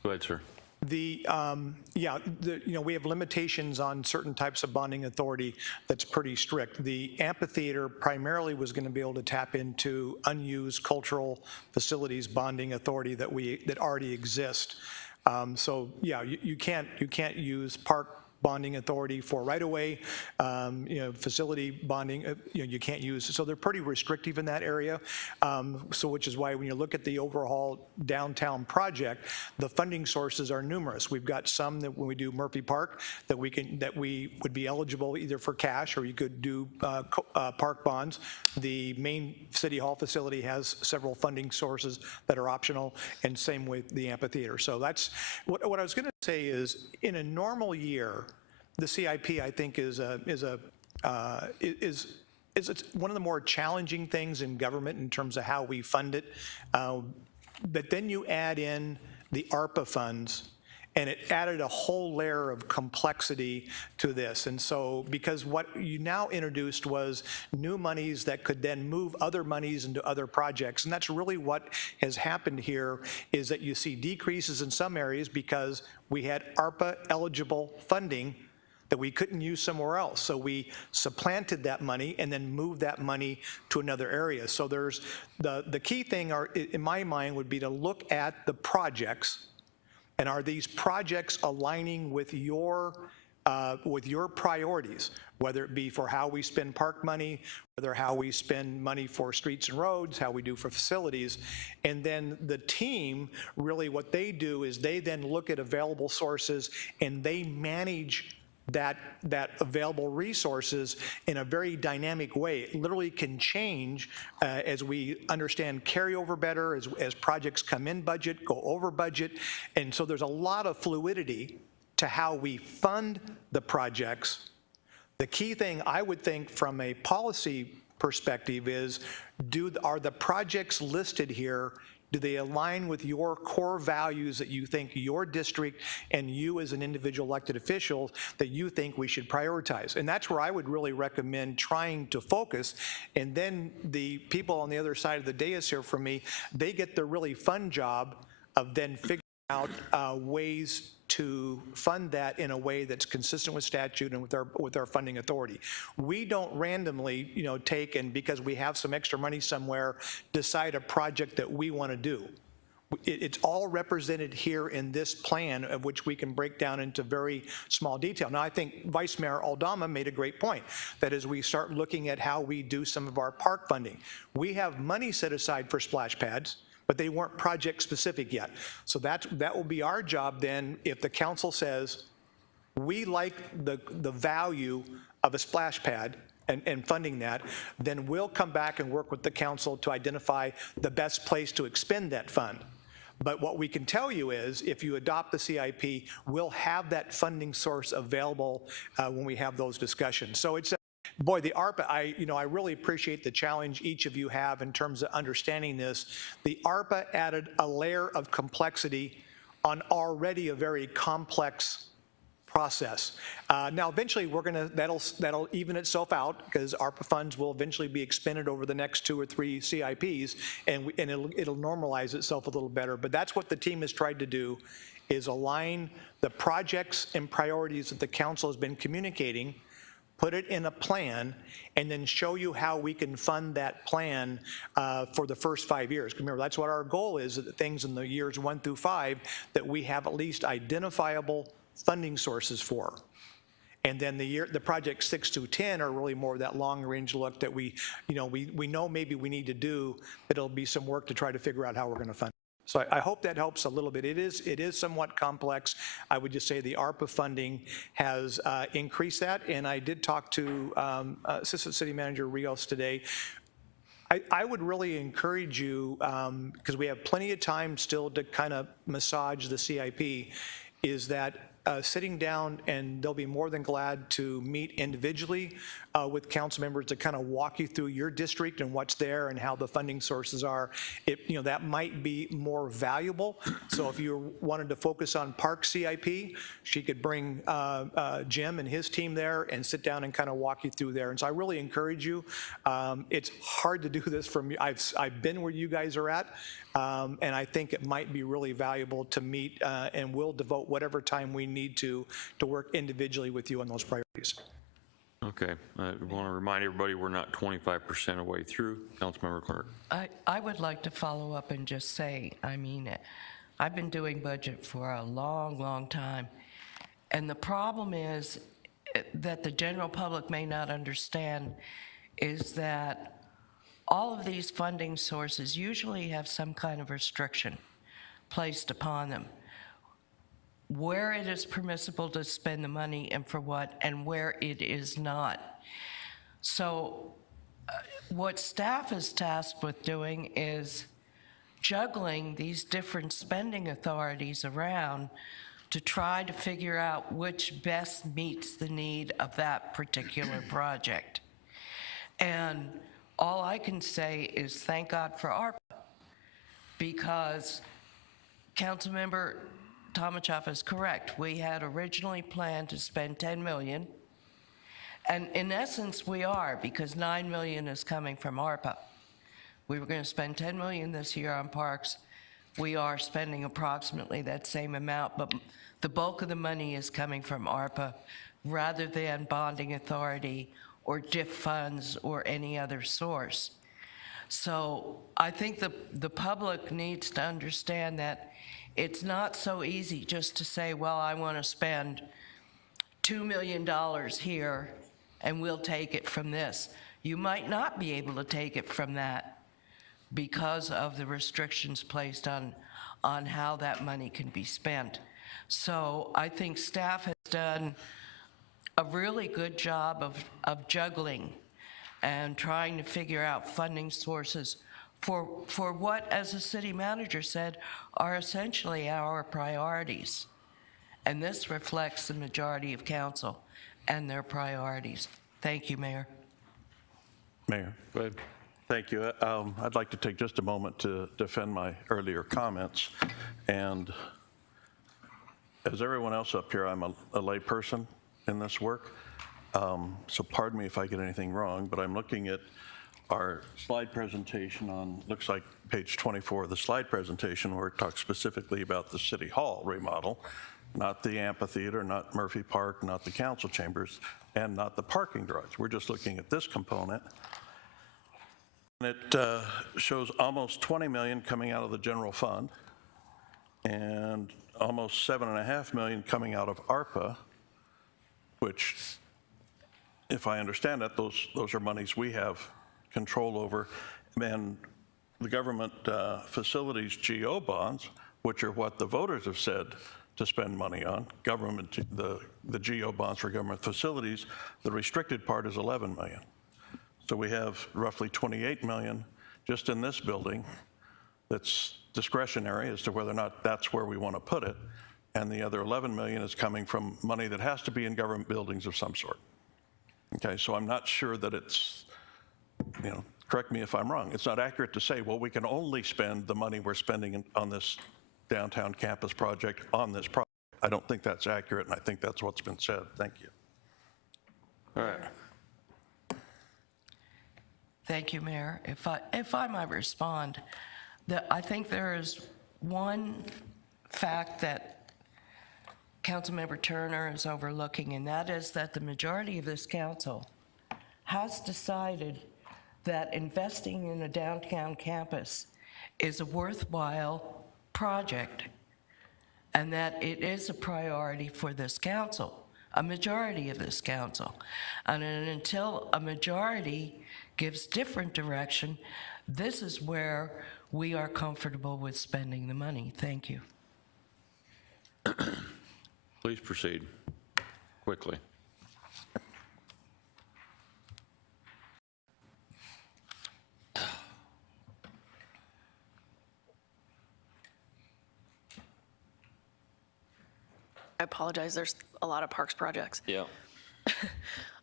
Go ahead, sir. We have limitations on certain types of bonding authority that's pretty strict. The amphitheater primarily was going to be able to tap into unused cultural facilities bonding authority that already exist. You can't use park bonding authority for right-of-way, facility bonding, you can't use. So they're pretty restrictive in that area. Which is why when you look at the overall downtown project, the funding sources are numerous. We've got some that when we do Murphy Park that we would be eligible either for cash or you could do park bonds. The main City Hall facility has several funding sources that are optional, and same with the amphitheater. So that's what I was going to say is in a normal year, the CIP I think is one of the more challenging things in government in terms of how we fund it. But then you add in the ARPA funds, and it added a whole layer of complexity to this. And so, because what you now introduced was new monies that could then move other monies into other projects. And that's really what has happened here, is that you see decreases in some areas because we had ARPA eligible funding that we couldn't use somewhere else. So we supplanted that money and then moved that money to another area. So there's the key thing in my mind would be to look at the projects, and are these projects aligning with your priorities, whether it be for how we spend park money, whether how we spend money for streets and roads, how we do for facilities. And then the team, really what they do is they then look at available sources and they manage that available resources in a very dynamic way. It literally can change as we understand carryover better, as projects come in budget, go over budget. And so there's a lot of fluidity to how we fund the projects. The key thing I would think from a policy perspective is, are the projects listed here, do they align with your core values that you think your district and you as an individual elected official that you think we should prioritize? And that's where I would really recommend trying to focus. And then the people on the other side of the dais here from me, they get the really fun job of then figuring out ways to fund that in a way that's consistent with statute and with our funding authority. We don't randomly, take and because we have some extra money somewhere, decide a project that we want to do. It's all represented here in this plan, of which we can break down into very small detail. Now, I think Vice Mayor Aldama made a great point, that as we start looking at how we do some of our park funding, we have money set aside for splash pads, but they weren't project specific yet. So that will be our job then, if the council says, we like the value of a splash pad and funding that, then we'll come back and work with the council to identify the best place to expend that fund. But what we can tell you is, if you adopt the CIP, we'll have that funding source available when we have those discussions. So it's boy, the ARPA, I really appreciate the challenge each of you have in terms of understanding this. The ARPA added a layer of complexity on already a very complex process. Now, eventually, that'll even itself out, because ARPA funds will eventually be expended over the next 2 or 3 CIPs, and it'll normalize itself a little better. But that's what the team has tried to do, is align the projects and priorities that the council has been communicating, put it in a plan, and then show you how we can fund that plan for the first 5 years. Remember, that's what our goal is, that things in the years 1 through 5, that we have at least identifiable funding sources for. And then the project 6 to 10 are really more of that long-range look that we know maybe we need to do, but it'll be some work to try to figure out how we're going to fund it. So I hope that helps a little bit. It is somewhat complex. I would just say the ARPA funding has increased that, and I did talk to Assistant City Manager Rios today. I would really encourage you, because we have plenty of time still to kind of massage the CIP, is that sitting down, and they'll be more than glad to meet individually with council members to kind of walk you through your district and what's there and how the funding sources are. That might be more valuable. So if you wanted to focus on Park CIP, she could bring Jim and his team there and sit down and kind of walk you through there. And so I really encourage you. It's hard to do this from, I've been where you guys are at, and I think it might be really valuable to meet, and we'll devote whatever time we need to work individually with you on those priorities. Okay, I want to remind everybody we're not 25% of the way through. Councilmember Clark. I would like to follow up and just say, I mean, I've been doing budget for a long, long time, and the problem is that the general public may not understand is that all of these funding sources usually have some kind of restriction placed upon them, where it is permissible to spend the money and for what, and where it is not. So what staff is tasked with doing is juggling these different spending authorities around to try to figure out which best meets the need of that particular project. And all I can say is thank God for ARPA, because Councilmember Tomachoff is correct. We had originally planned to spend $10 million, and in essence we are, because $9 million is coming from ARPA. We were going to spend $10 million this year on parks. We are spending approximately that same amount, but the bulk of the money is coming from ARPA rather than bonding authority or DIF funds or any other source. So I think the public needs to understand that it's not so easy just to say, well, I want to spend $2 million here and we'll take it from this. You might not be able to take it from that because of the restrictions placed on how that money can be spent. So I think staff has done a really good job of juggling and trying to figure out funding sources for what, as the city manager said, are essentially our priorities. And this reflects the majority of council and their priorities. Thank you, Mayor. Mayor. Go ahead. Thank you. I'd like to take just a moment to defend my earlier comments. And as everyone else up here, I'm a lay person in this work. So pardon me if I get anything wrong, but I'm looking at our slide presentation on, looks like page 24 of the slide presentation, where it talks specifically about the City Hall remodel, not the amphitheater, not Murphy Park, not the council chambers, and not the parking garage. We're just looking at this component. And it shows almost 20 million coming out of the general fund and almost 7.5 million coming out of ARPA, which, if I understand it, those are monies we have control over. And the government facilities GO bonds, which are what the voters have said to spend money on, government, the GO bonds for government facilities, the restricted part is 11 million. So we have roughly 28 million just in this building that's discretionary as to whether or not that's where we want to put it. And the other 11 million is coming from money that has to be in government buildings of some sort. Okay, so I'm not sure that it's, correct me if I'm wrong. It's not accurate to say, well, we can only spend the money we're spending on this downtown campus project on this project. I don't think that's accurate, and I think that's what's been said. Thank you. All right. Thank you, Mayor. If I might respond, I think there is one fact that Councilmember Turner is overlooking, and that is that the majority of this council has decided that investing in a downtown campus is a worthwhile project, and that it is a priority for this council, a majority of this council. And until a majority gives different direction, this is where we are comfortable with spending the money. Thank you. Please proceed quickly. I apologize, there's a lot of parks projects. Yeah.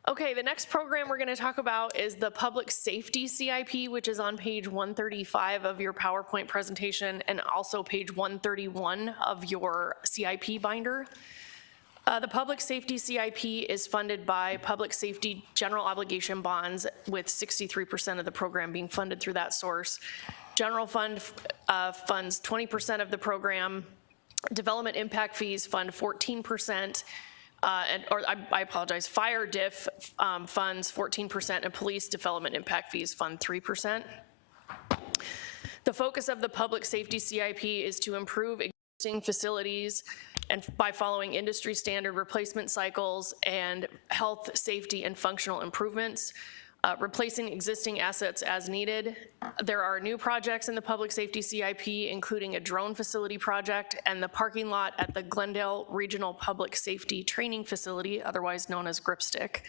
Okay, the next program we're going to talk about is the Public Safety CIP, which is on page 135 of your PowerPoint presentation and also page 131 of your CIP binder. The Public Safety CIP is funded by public safety general obligation bonds, with 63% of the program being funded through that source. General fund funds 20% of the program. Development impact fees fund 14%. I apologize, fire diff funds 14%, and police development impact fees fund 3%. The focus of the Public Safety CIP is to improve existing facilities and by following industry standard replacement cycles and health, safety, and functional improvements, replacing existing assets as needed. There are new projects in the Public Safety CIP, including a drone facility project and the parking lot at the Glendale Regional Public Safety Training Facility, otherwise known as Gripstick.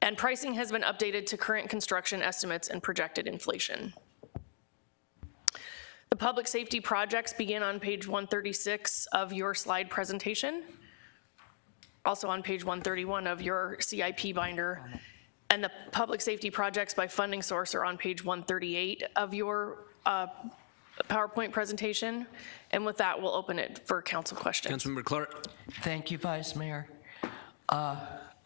And pricing has been updated to current construction estimates and projected inflation. The public safety projects begin on page 136 of your slide presentation, also on page 131 of your CIP binder. And the public safety projects by funding source are on page 138 of your PowerPoint presentation. And with that, we'll open it for council questions. Councilmember Clark. Thank you, Vice Mayor. I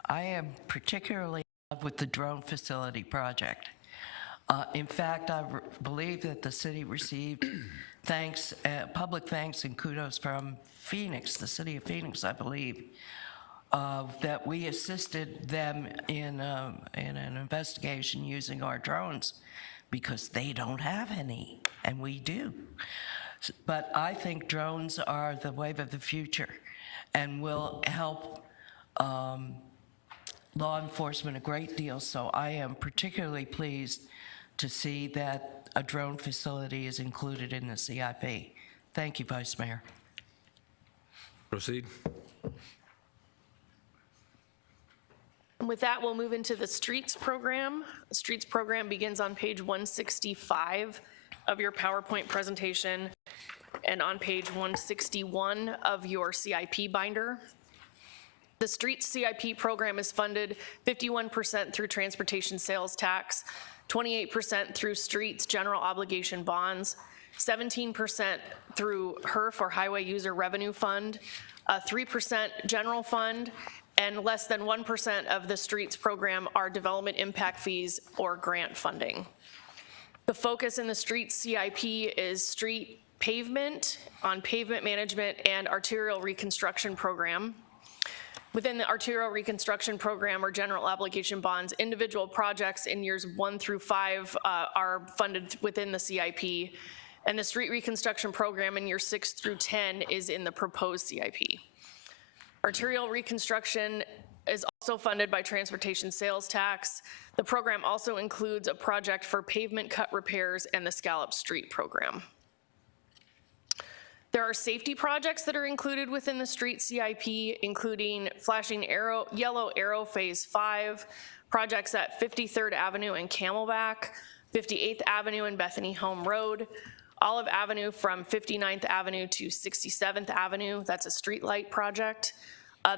am particularly in love with the drone facility project. In fact, I believe that the city received thanks, public thanks and kudos from Phoenix, the city of Phoenix, I believe, that we assisted them in an investigation using our drones, because they don't have any, and we do. But I think drones are the wave of the future and will help law enforcement a great deal. So I am particularly pleased to see that a drone facility is included in the CIP. Thank you, Vice Mayor. Proceed. And with that, we'll move into the streets program. The streets program begins on page 165 of your PowerPoint presentation and on page 161 of your CIP binder. The streets CIP program is funded 51% through transportation sales tax, 28% through streets general obligation bonds, 17% through HERF or Highway User Revenue Fund, 3% general fund, and less than 1% of the streets program are development impact fees or grant funding. The focus in the streets CIP is street pavement, on pavement management, and arterial reconstruction program. Within the arterial reconstruction program or general obligation bonds, individual projects in years 1 through 5 are funded within the CIP, and the street reconstruction program in year 6 through 10 is in the proposed CIP. Arterial reconstruction is also funded by transportation sales tax. The program also includes a project for pavement cut repairs and the Scallop Street program. There are safety projects that are included within the street CIP, including flashing arrow, yellow arrow phase 5, projects at 53rd Avenue and Camelback, 58th Avenue and Bethany Home Road, Olive Avenue from 59th Avenue to 67th Avenue, that's a street light project,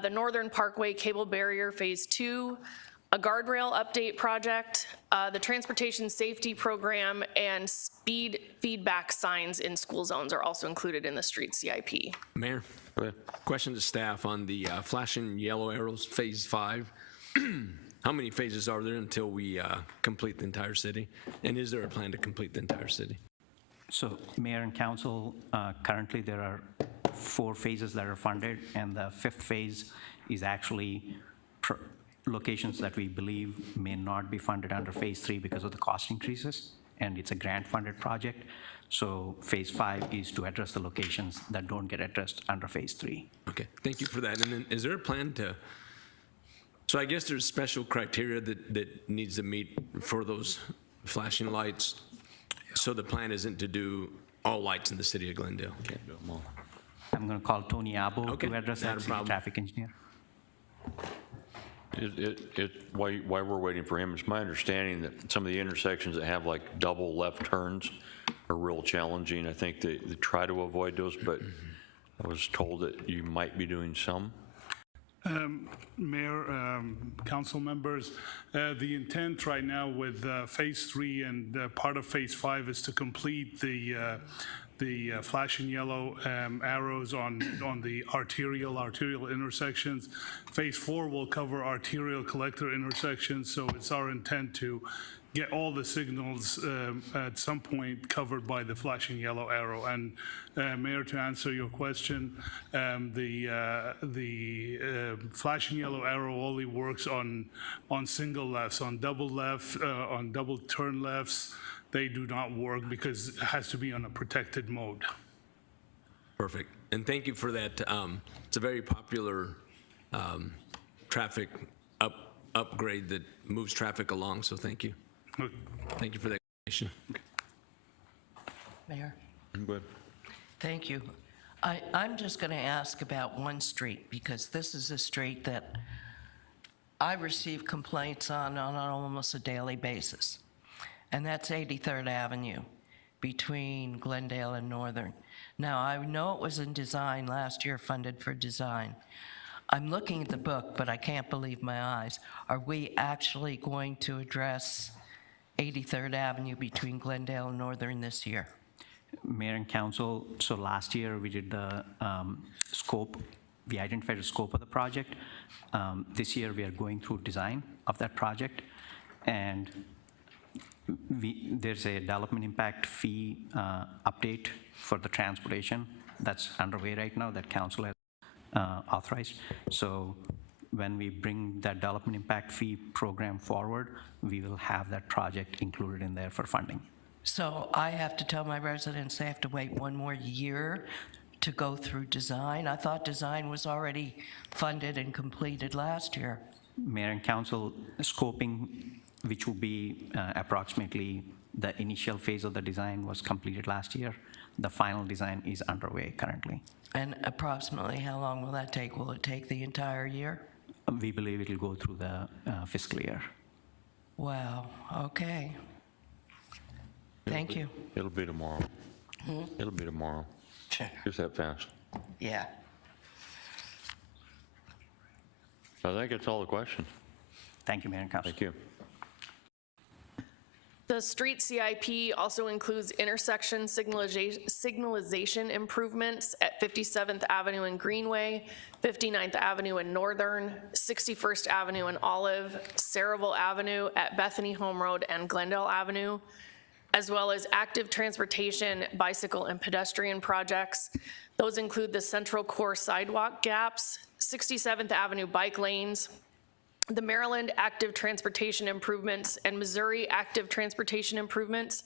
the Northern Parkway Cable Barrier phase 2, a guardrail update project, the transportation safety program, and speed feedback signs in school zones are also included in the street CIP. Mayor, question to staff on the flashing yellow arrows, Phase 5. How many phases are there until we complete the entire city? And is there a plan to complete the entire city? So Mayor and Council, currently there are 4 phases that are funded, and the 5th phase is actually locations that we believe may not be funded under Phase 3 because of the cost increases, and it's a grant-funded project. So Phase 5 is to address the locations that don't get addressed under Phase 3. Okay, thank you for that. And then is there a plan to, so I guess there's special criteria that needs to meet for those flashing lights? So the plan isn't to do all lights in the city of Glendale? Can't do them all. I'm going to call Tony Abbo Okay, to address not that, a city problem. traffic engineer. Why we're waiting for him, it's my understanding that some of the intersections that have like double left turns are real challenging. I think they try to avoid those, but I was told that you might be doing some. Mayor, council members, the intent right now with Phase 3 and part of Phase 5 is to complete the flashing yellow arrows on the arterial intersections. Phase 4 will cover arterial collector intersections, so it's our intent to get all the signals at some point covered by the flashing yellow arrow. And Mayor, to answer your question, the flashing yellow arrow only works on single lefts. On double left, on double turn lefts, they do not work because it has to be on a protected mode. Perfect. And thank you for that. It's a very popular traffic upgrade that moves traffic along, so thank you. Thank you for that explanation. Mayor? Good. Thank you. I'm just going to ask about one street, because this is a street that I receive complaints on almost a daily basis, and that's 83rd Avenue between Glendale and Northern. Now, I know it was in design last year, funded for design. I'm looking at the book, but I can't believe my eyes. Are we actually going to address 83rd Avenue between Glendale and Northern this year? Mayor and Council, so last year we did the scope, we identified the scope of the project. This year we are going through design of that project, and there's a development impact fee update for the transportation that's underway right now that Council has authorized. So when we bring that development impact fee program forward, we will have that project included in there for funding. So I have to tell my residents they have to wait one more year to go through design? I thought design was already funded and completed last year. Mayor and Council, scoping, which will be approximately the initial phase of the design, was completed last year. The final design is underway currently. And approximately how long will that take? Will it take the entire year? We believe it will go through the fiscal year. Wow, okay. Thank you. It'll be tomorrow. It'll be tomorrow. Sure. Just that fast. Yeah. I think that's all the questions. Thank you, Mayor and Council. Thank you. The street CIP also includes intersection signalization improvements at 57th Avenue and Greenway, 59th Avenue and Northern, 61st Avenue and Olive, Saraville Avenue at Bethany Home Road and Glendale Avenue, as well as active transportation, bicycle, and pedestrian projects. Those include the Central Core sidewalk gaps, 67th Avenue bike lanes, the Maryland active transportation improvements and Missouri active transportation improvements,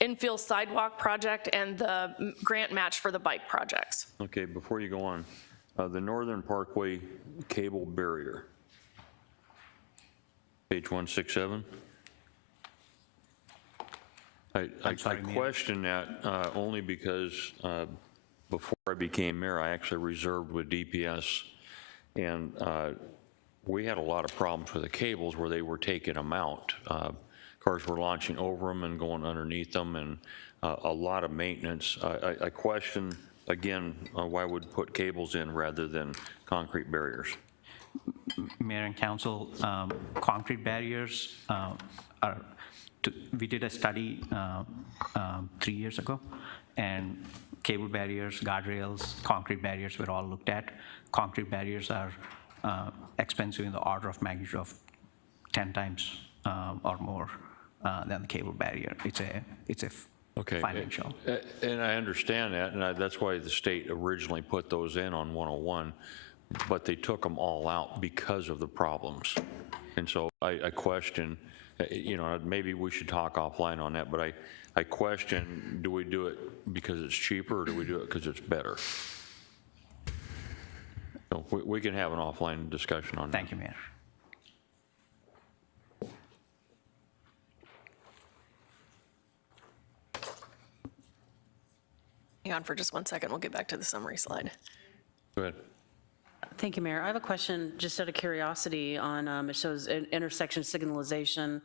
infill sidewalk project, and the grant match for the bike projects. Okay, before you go on, the Northern Parkway cable barrier, page 167. I question that only because before I became mayor, I actually reserved with DPS, and we had a lot of problems with the cables where they were taking them out. Cars were launching over them and going underneath them, and a lot of maintenance. I question, again, why would put cables in rather than concrete barriers? Mayor and Council, concrete barriers we did a study 3 years ago, and cable barriers, guardrails, concrete barriers were all looked at. Concrete barriers are expensive in the order of magnitude of 10 times or more than the cable barrier. It's a Okay. financial. And I understand that, and that's why the state originally put those in on 101, but they took them all out because of the problems. And so I question, maybe we should talk offline on that, but I question, do we do it because it's cheaper, or do we do it because it's better? So we can have an offline discussion on that. Thank you, Mayor. Hang on for just 1 second. We'll get back to the summary slide. Go ahead. Thank you, Mayor. I have a question, just out of curiosity, on, it shows intersection signalization,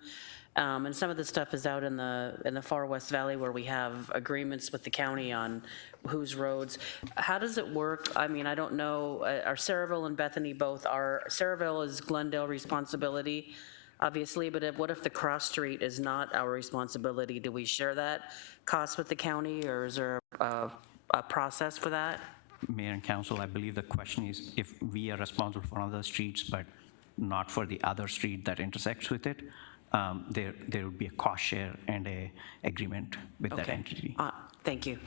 and some of the stuff is out in the far west valley where we have agreements with the county on whose roads. How does it work? I mean, I don't know, are Saraville and Bethany both, Saraville is Glendale responsibility, obviously, but what if the cross street is not our responsibility? Do we share that cost with the county, or is there a process for that? Mayor and Council, I believe the question is if we are responsible for one of the streets, but not for the other street that intersects with it, there would be a cost share and a agreement with that entity. Thank you.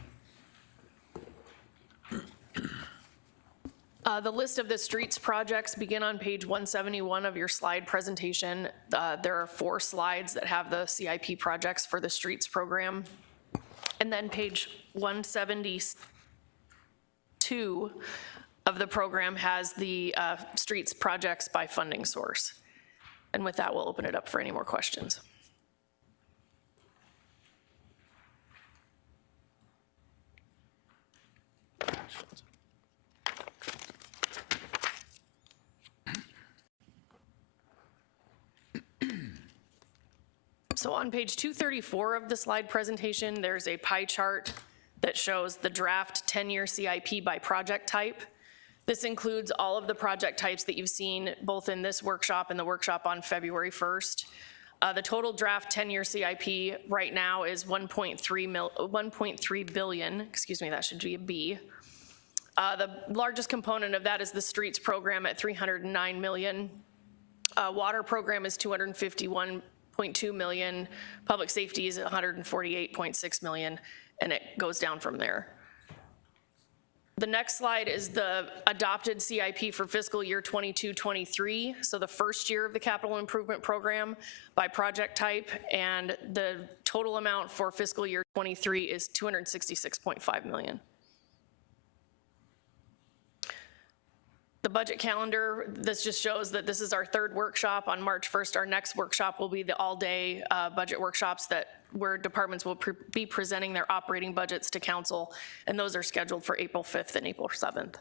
The list of the streets projects begin on page 171 of your slide presentation. There are 4 slides that have the CIP projects for the streets program. And then page 172 of the program has the streets projects by funding source. And with that, we'll open it up for any more questions. So on page 234 of the slide presentation, there's a pie chart that shows the draft 10-year CIP by project type. This includes all of the project types that you've seen both in this workshop and the workshop on February 1st. The total draft 10-year CIP right now is 1.3 billion, excuse me, that should be a B. The largest component of that is the streets program at 309 million. Water program is 251.2 million, public safety is 148.6 million, and it goes down from there. The next slide is the adopted CIP for fiscal year 22-23, so the first year of the capital improvement program by project type, and the total amount for fiscal year 23 is 266.5 million. The budget calendar, this just shows that this is our 3rd workshop. On March 1st, our next workshop will be the all-day budget workshops where departments will be presenting their operating budgets to council, and those are scheduled for April 5th and April 7th.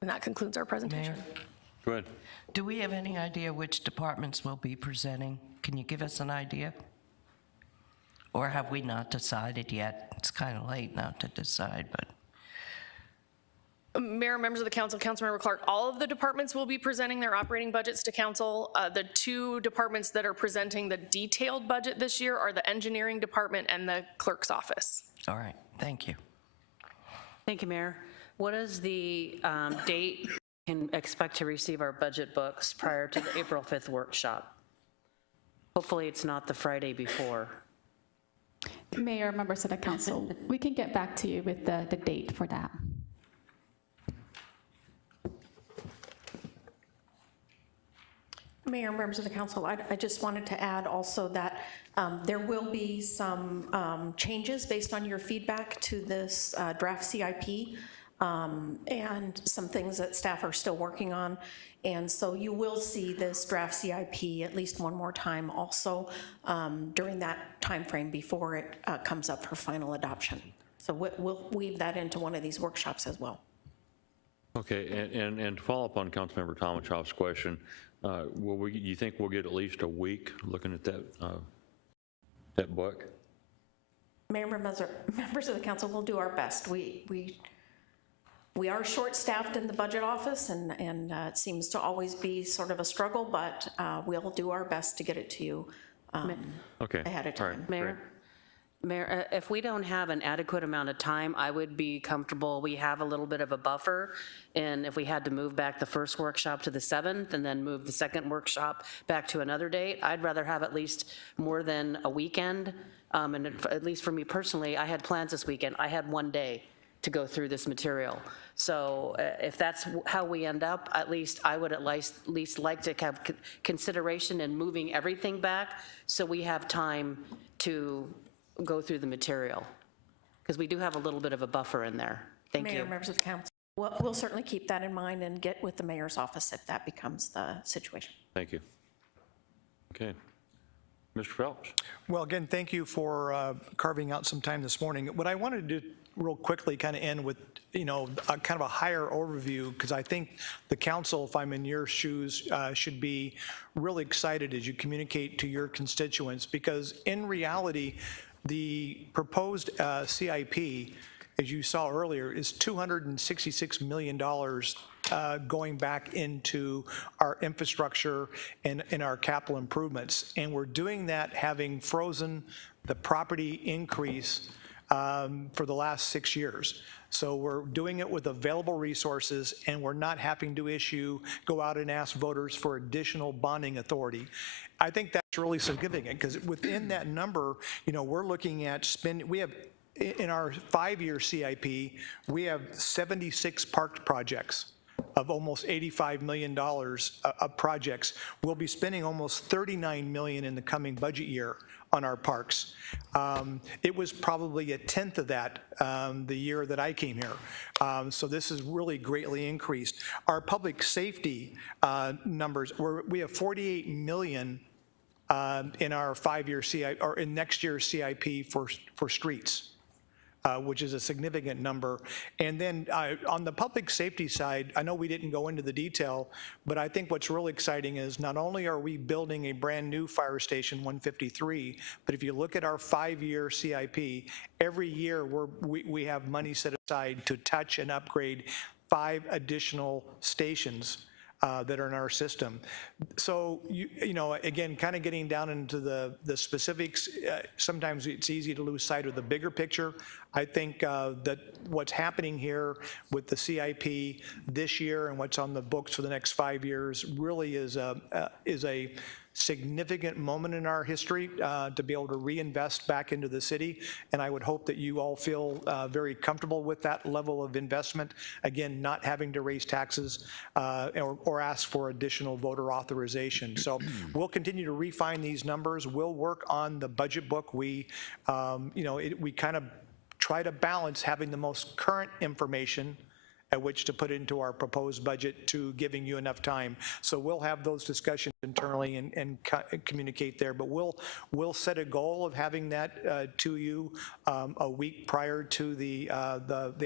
And that concludes our presentation. Mayor, Go ahead. do we have any idea which departments will be presenting? Can you give us an idea? Or have we not decided yet? It's kind of late now to decide, but. Mayor, members of the council, Councilmember Clark, all of the departments will be presenting their operating budgets to council. The 2 departments that are presenting the detailed budget this year are the engineering department and the clerk's office. All right, thank you. Thank you, Mayor. What is the date we can expect to receive our budget books prior to the April 5th workshop? Hopefully it's not the Friday before. Mayor, members of the council, we can get back to you with the date for that. Mayor, members of the council, I just wanted to add also that there will be some changes based on your feedback to this draft CIP, and some things that staff are still working on. And so you will see this draft CIP at least one more time also during that time frame before it comes up for final adoption. So we'll weave that into one of these workshops as well. Okay, and to follow up on Councilmember Tomachoff's question, you think we'll get at least a week looking at that book? Mayor, members of the council, we'll do our best. We We are short-staffed in the budget office, and it seems to always be sort of a struggle, but we'll do our best to get it to you Okay. ahead of All right, time. great. Mayor, if we don't have an adequate amount of time, I would be comfortable, we have a little bit of a buffer, and if we had to move back the first workshop to the 7th and then move the second workshop back to another date, I'd rather have at least more than a weekend. And at least for me personally, I had plans this weekend. I had one day to go through this material. So if that's how we end up, at least I would at least like to have consideration in moving everything back so we have time to go through the material, because we do have a little bit of a buffer in there. Thank Mayor, you. members of the council, we'll certainly keep that in mind and get with the mayor's office if that becomes the situation. Thank you. Okay. Mr. Phelps? Well, again, thank you for carving out some time this morning. What I wanted to do real quickly kind of end with, a kind of a higher overview, because I think the council, if I'm in your shoes, should be really excited as you communicate to your constituents, because in reality, the proposed CIP, as you saw earlier, is $266 million going back into our infrastructure and in our capital improvements. And we're doing that having frozen the property increase for the last 6 years. So we're doing it with available resources, and we're not having to go out and ask voters for additional bonding authority. I think that's really significant, because within that number, we're looking at we have, in our 5-year CIP, we have 76 parked projects of almost $85 million of projects. We'll be spending almost $39 million in the coming budget year on our parks. It was probably a tenth of that the year that I came here. So this is really greatly increased. Our public safety numbers, we have $48 million in our 5-year CIP, or in next year's CIP for streets, which is a significant number. And then on the public safety side, I know we didn't go into the detail, but I think what's really exciting is not only are we building a brand new fire station 153, but if you look at our 5-year CIP, every year we have money set aside to touch and upgrade 5 additional stations that are in our system. So, again, kind of getting down into the specifics, sometimes it's easy to lose sight of the bigger picture. I think that what's happening here with the CIP this year and what's on the books for the next 5 years really is a significant moment in our history to be able to reinvest back into the city. And I would hope that you all feel very comfortable with that level of investment. Again, not having to raise taxes or ask for additional voter authorization. So we'll continue to refine these numbers. We'll work on the budget book. We kind of try to balance having the most current information at which to put into our proposed budget to giving you enough time. So we'll have those discussions internally and communicate there, but we'll set a goal of having that to you a week prior to the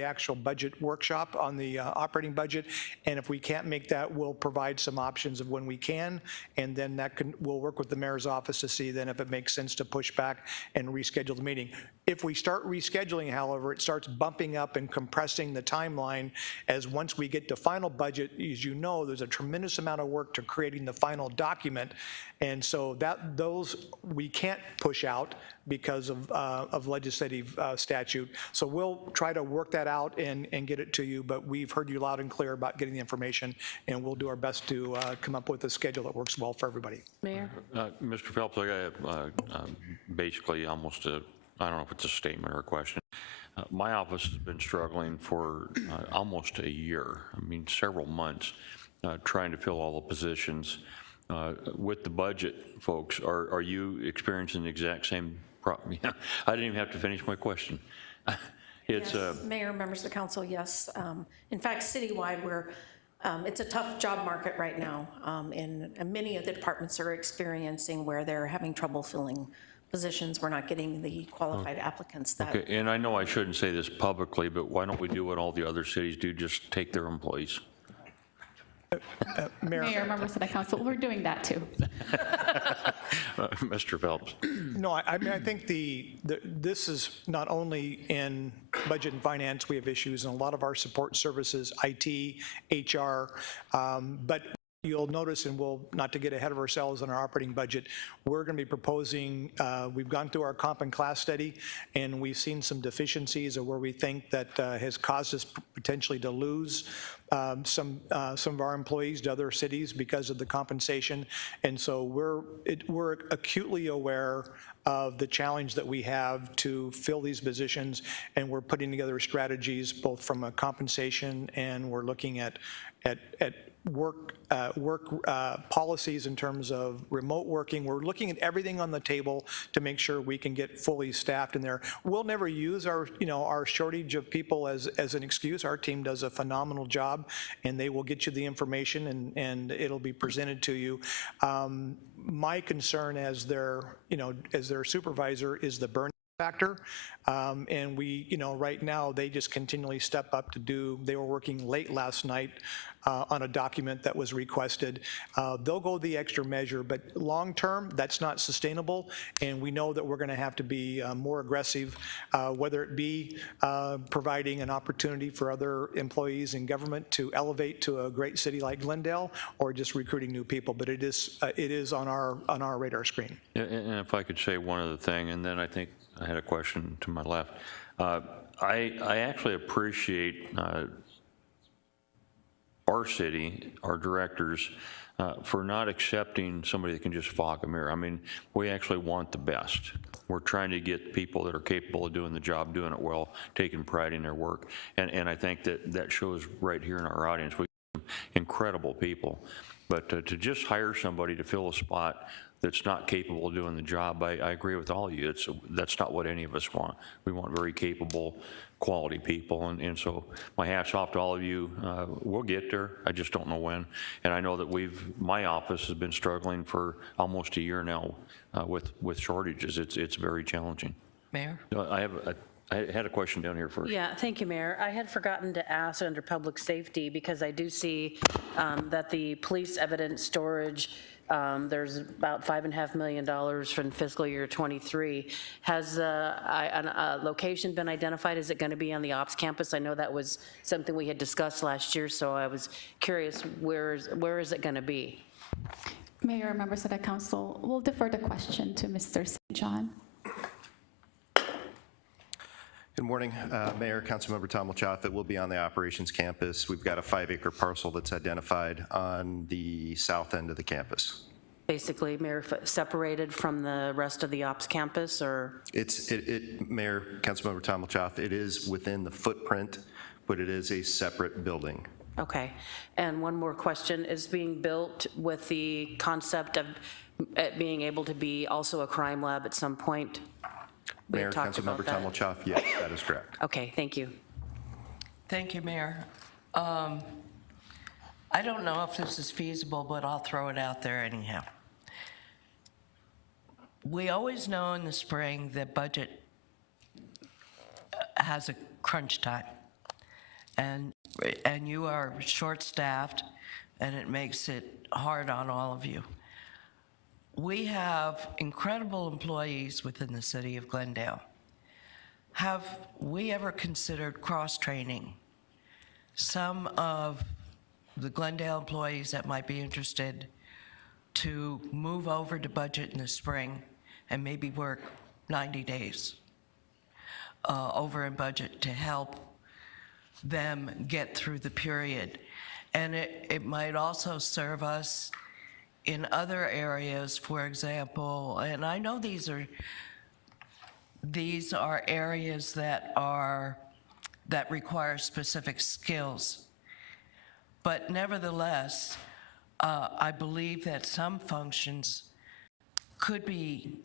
actual budget workshop on the operating budget. And if we can't make that, we'll provide some options of when we can, and then we'll work with the mayor's office to see then if it makes sense to push back and reschedule the meeting. If we start rescheduling, however, it starts bumping up and compressing the timeline, as once we get to final budget, as you know, there's a tremendous amount of work to creating the final document. And so those we can't push out because of legislative statute. So we'll try to work that out and get it to you, but we've heard you loud and clear about getting the information, and we'll do our best to come up with a schedule that works well for everybody. Mayor? Mr. Phelps, I got basically almost I don't know if it's a statement or a question. My office has been struggling for almost a year, several months, trying to fill all the positions. With the budget, folks, are you experiencing the exact same problem? Yeah, I didn't even have to finish my question. It's yes, Mayor, members of the council, yes. In fact, citywide, it's a tough job market right now, and many of the departments are experiencing where they're having trouble filling positions. We're not getting the qualified applicants that. Okay, and I know I shouldn't say this publicly, but why don't we do what all the other cities do, just take their employees? Mayor, members of the council, we're doing that too. Mr. Phelps. No, I mean, I think this is not only in budget and finance, we have issues in a lot of our support services, IT, HR, but you'll notice, and we'll, not to get ahead of ourselves on our operating budget, we're going to be proposing, we've gone through our comp and class study, and we've seen some deficiencies of where we think that has caused us potentially to lose some of our employees to other cities because of the compensation. And so we're acutely aware of the challenge that we have to fill these positions, and we're putting together strategies both from a compensation, and we're looking at work policies in terms of remote working. We're looking at everything on the table to make sure we can get fully staffed in there. We'll never use our shortage of people as an excuse. Our team does a phenomenal job, and they will get you the information, and it'll be presented to you. My concern as their supervisor is the burn factor, and we, right now, they just continually step up to do. They were working late last night on a document that was requested. They'll go the extra measure, but long term, that's not sustainable, and we know that we're going to have to be more aggressive, whether it be providing an opportunity for other employees in government to elevate to a great city like Glendale, or just recruiting new people. But it is on our radar screen. And if I could say one other thing, and then I think I had a question to my left. I actually appreciate our city, our directors, for not accepting somebody that can just fog a mirror. I mean, we actually want the best. We're trying to get people that are capable of doing the job, doing it well, taking pride in their work. And I think that shows right here in our audience. We have incredible people. But to just hire somebody to fill a spot that's not capable of doing the job, I agree with all of you. That's not what any of us want. We want very capable, quality people, and so my hat's off to all of you. We'll get there. I just don't know when. And I know that my office has been struggling for almost a year now with shortages. It's very challenging. Mayor? I had a question down here first. Yeah, thank you, Mayor. I had forgotten to ask under public safety, because I do see that the police evidence storage, there's about $5.5 million from fiscal year 23. Has a location been identified? Is it going to be on the ops campus? I know that was something we had discussed last year, so I was curious, where is it going to be? Mayor, members of the council, we'll defer the question to Mr. St. John. Good morning, Mayor, Councilmember Tom Lachoff. It will be on the operations campus. We've got a 5-acre parcel that's identified on the south end of the campus. Basically, Mayor, separated from the rest of the ops campus, or? Mayor, Councilmember Tom Lachoff, it is within the footprint, but it is a separate building. Okay. And one more question. Is being built with the concept of it being able to be also a crime lab at some point? Mayor, Councilmember Tom Lachoff, yes, that is correct. Okay, thank you. Thank you, Mayor. I don't know if this is feasible, but I'll throw it out there anyhow. We always know in the spring that budget has a crunch time, and you are short-staffed, and it makes it hard on all of you. We have incredible employees within the city of Glendale. Have we ever considered cross-training some of the Glendale employees that might be interested to move over to budget in the spring and maybe work 90 days over in budget to help them get through the period? And it might also serve us in other areas, for example, and I know these are areas that require specific skills, but nevertheless, I believe that some functions could be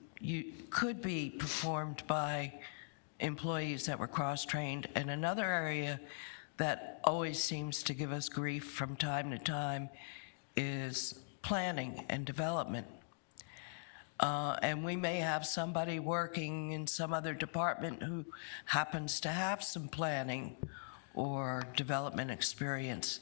performed by employees that were cross-trained. And another area that always seems to give us grief from time to time is planning and development. And we may have somebody working in some other department who happens to have some planning or development experience.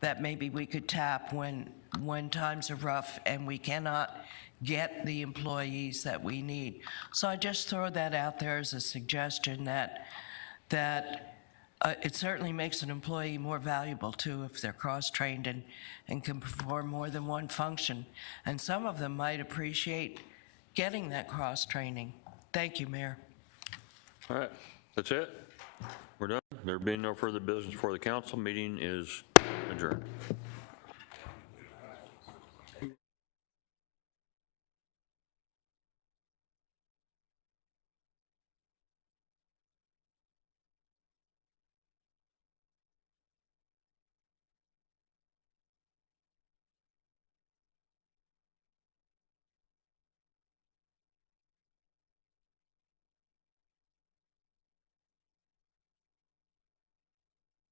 that maybe we could tap when times are rough and we cannot get the employees that we need. So I just throw that out there as a suggestion that it certainly makes an employee more valuable too if they're cross-trained and can perform more than one function. And some of them might appreciate getting that cross-training. Thank you, Mayor. All right, that's it. We're done. There being no further business for the council, meeting is adjourned.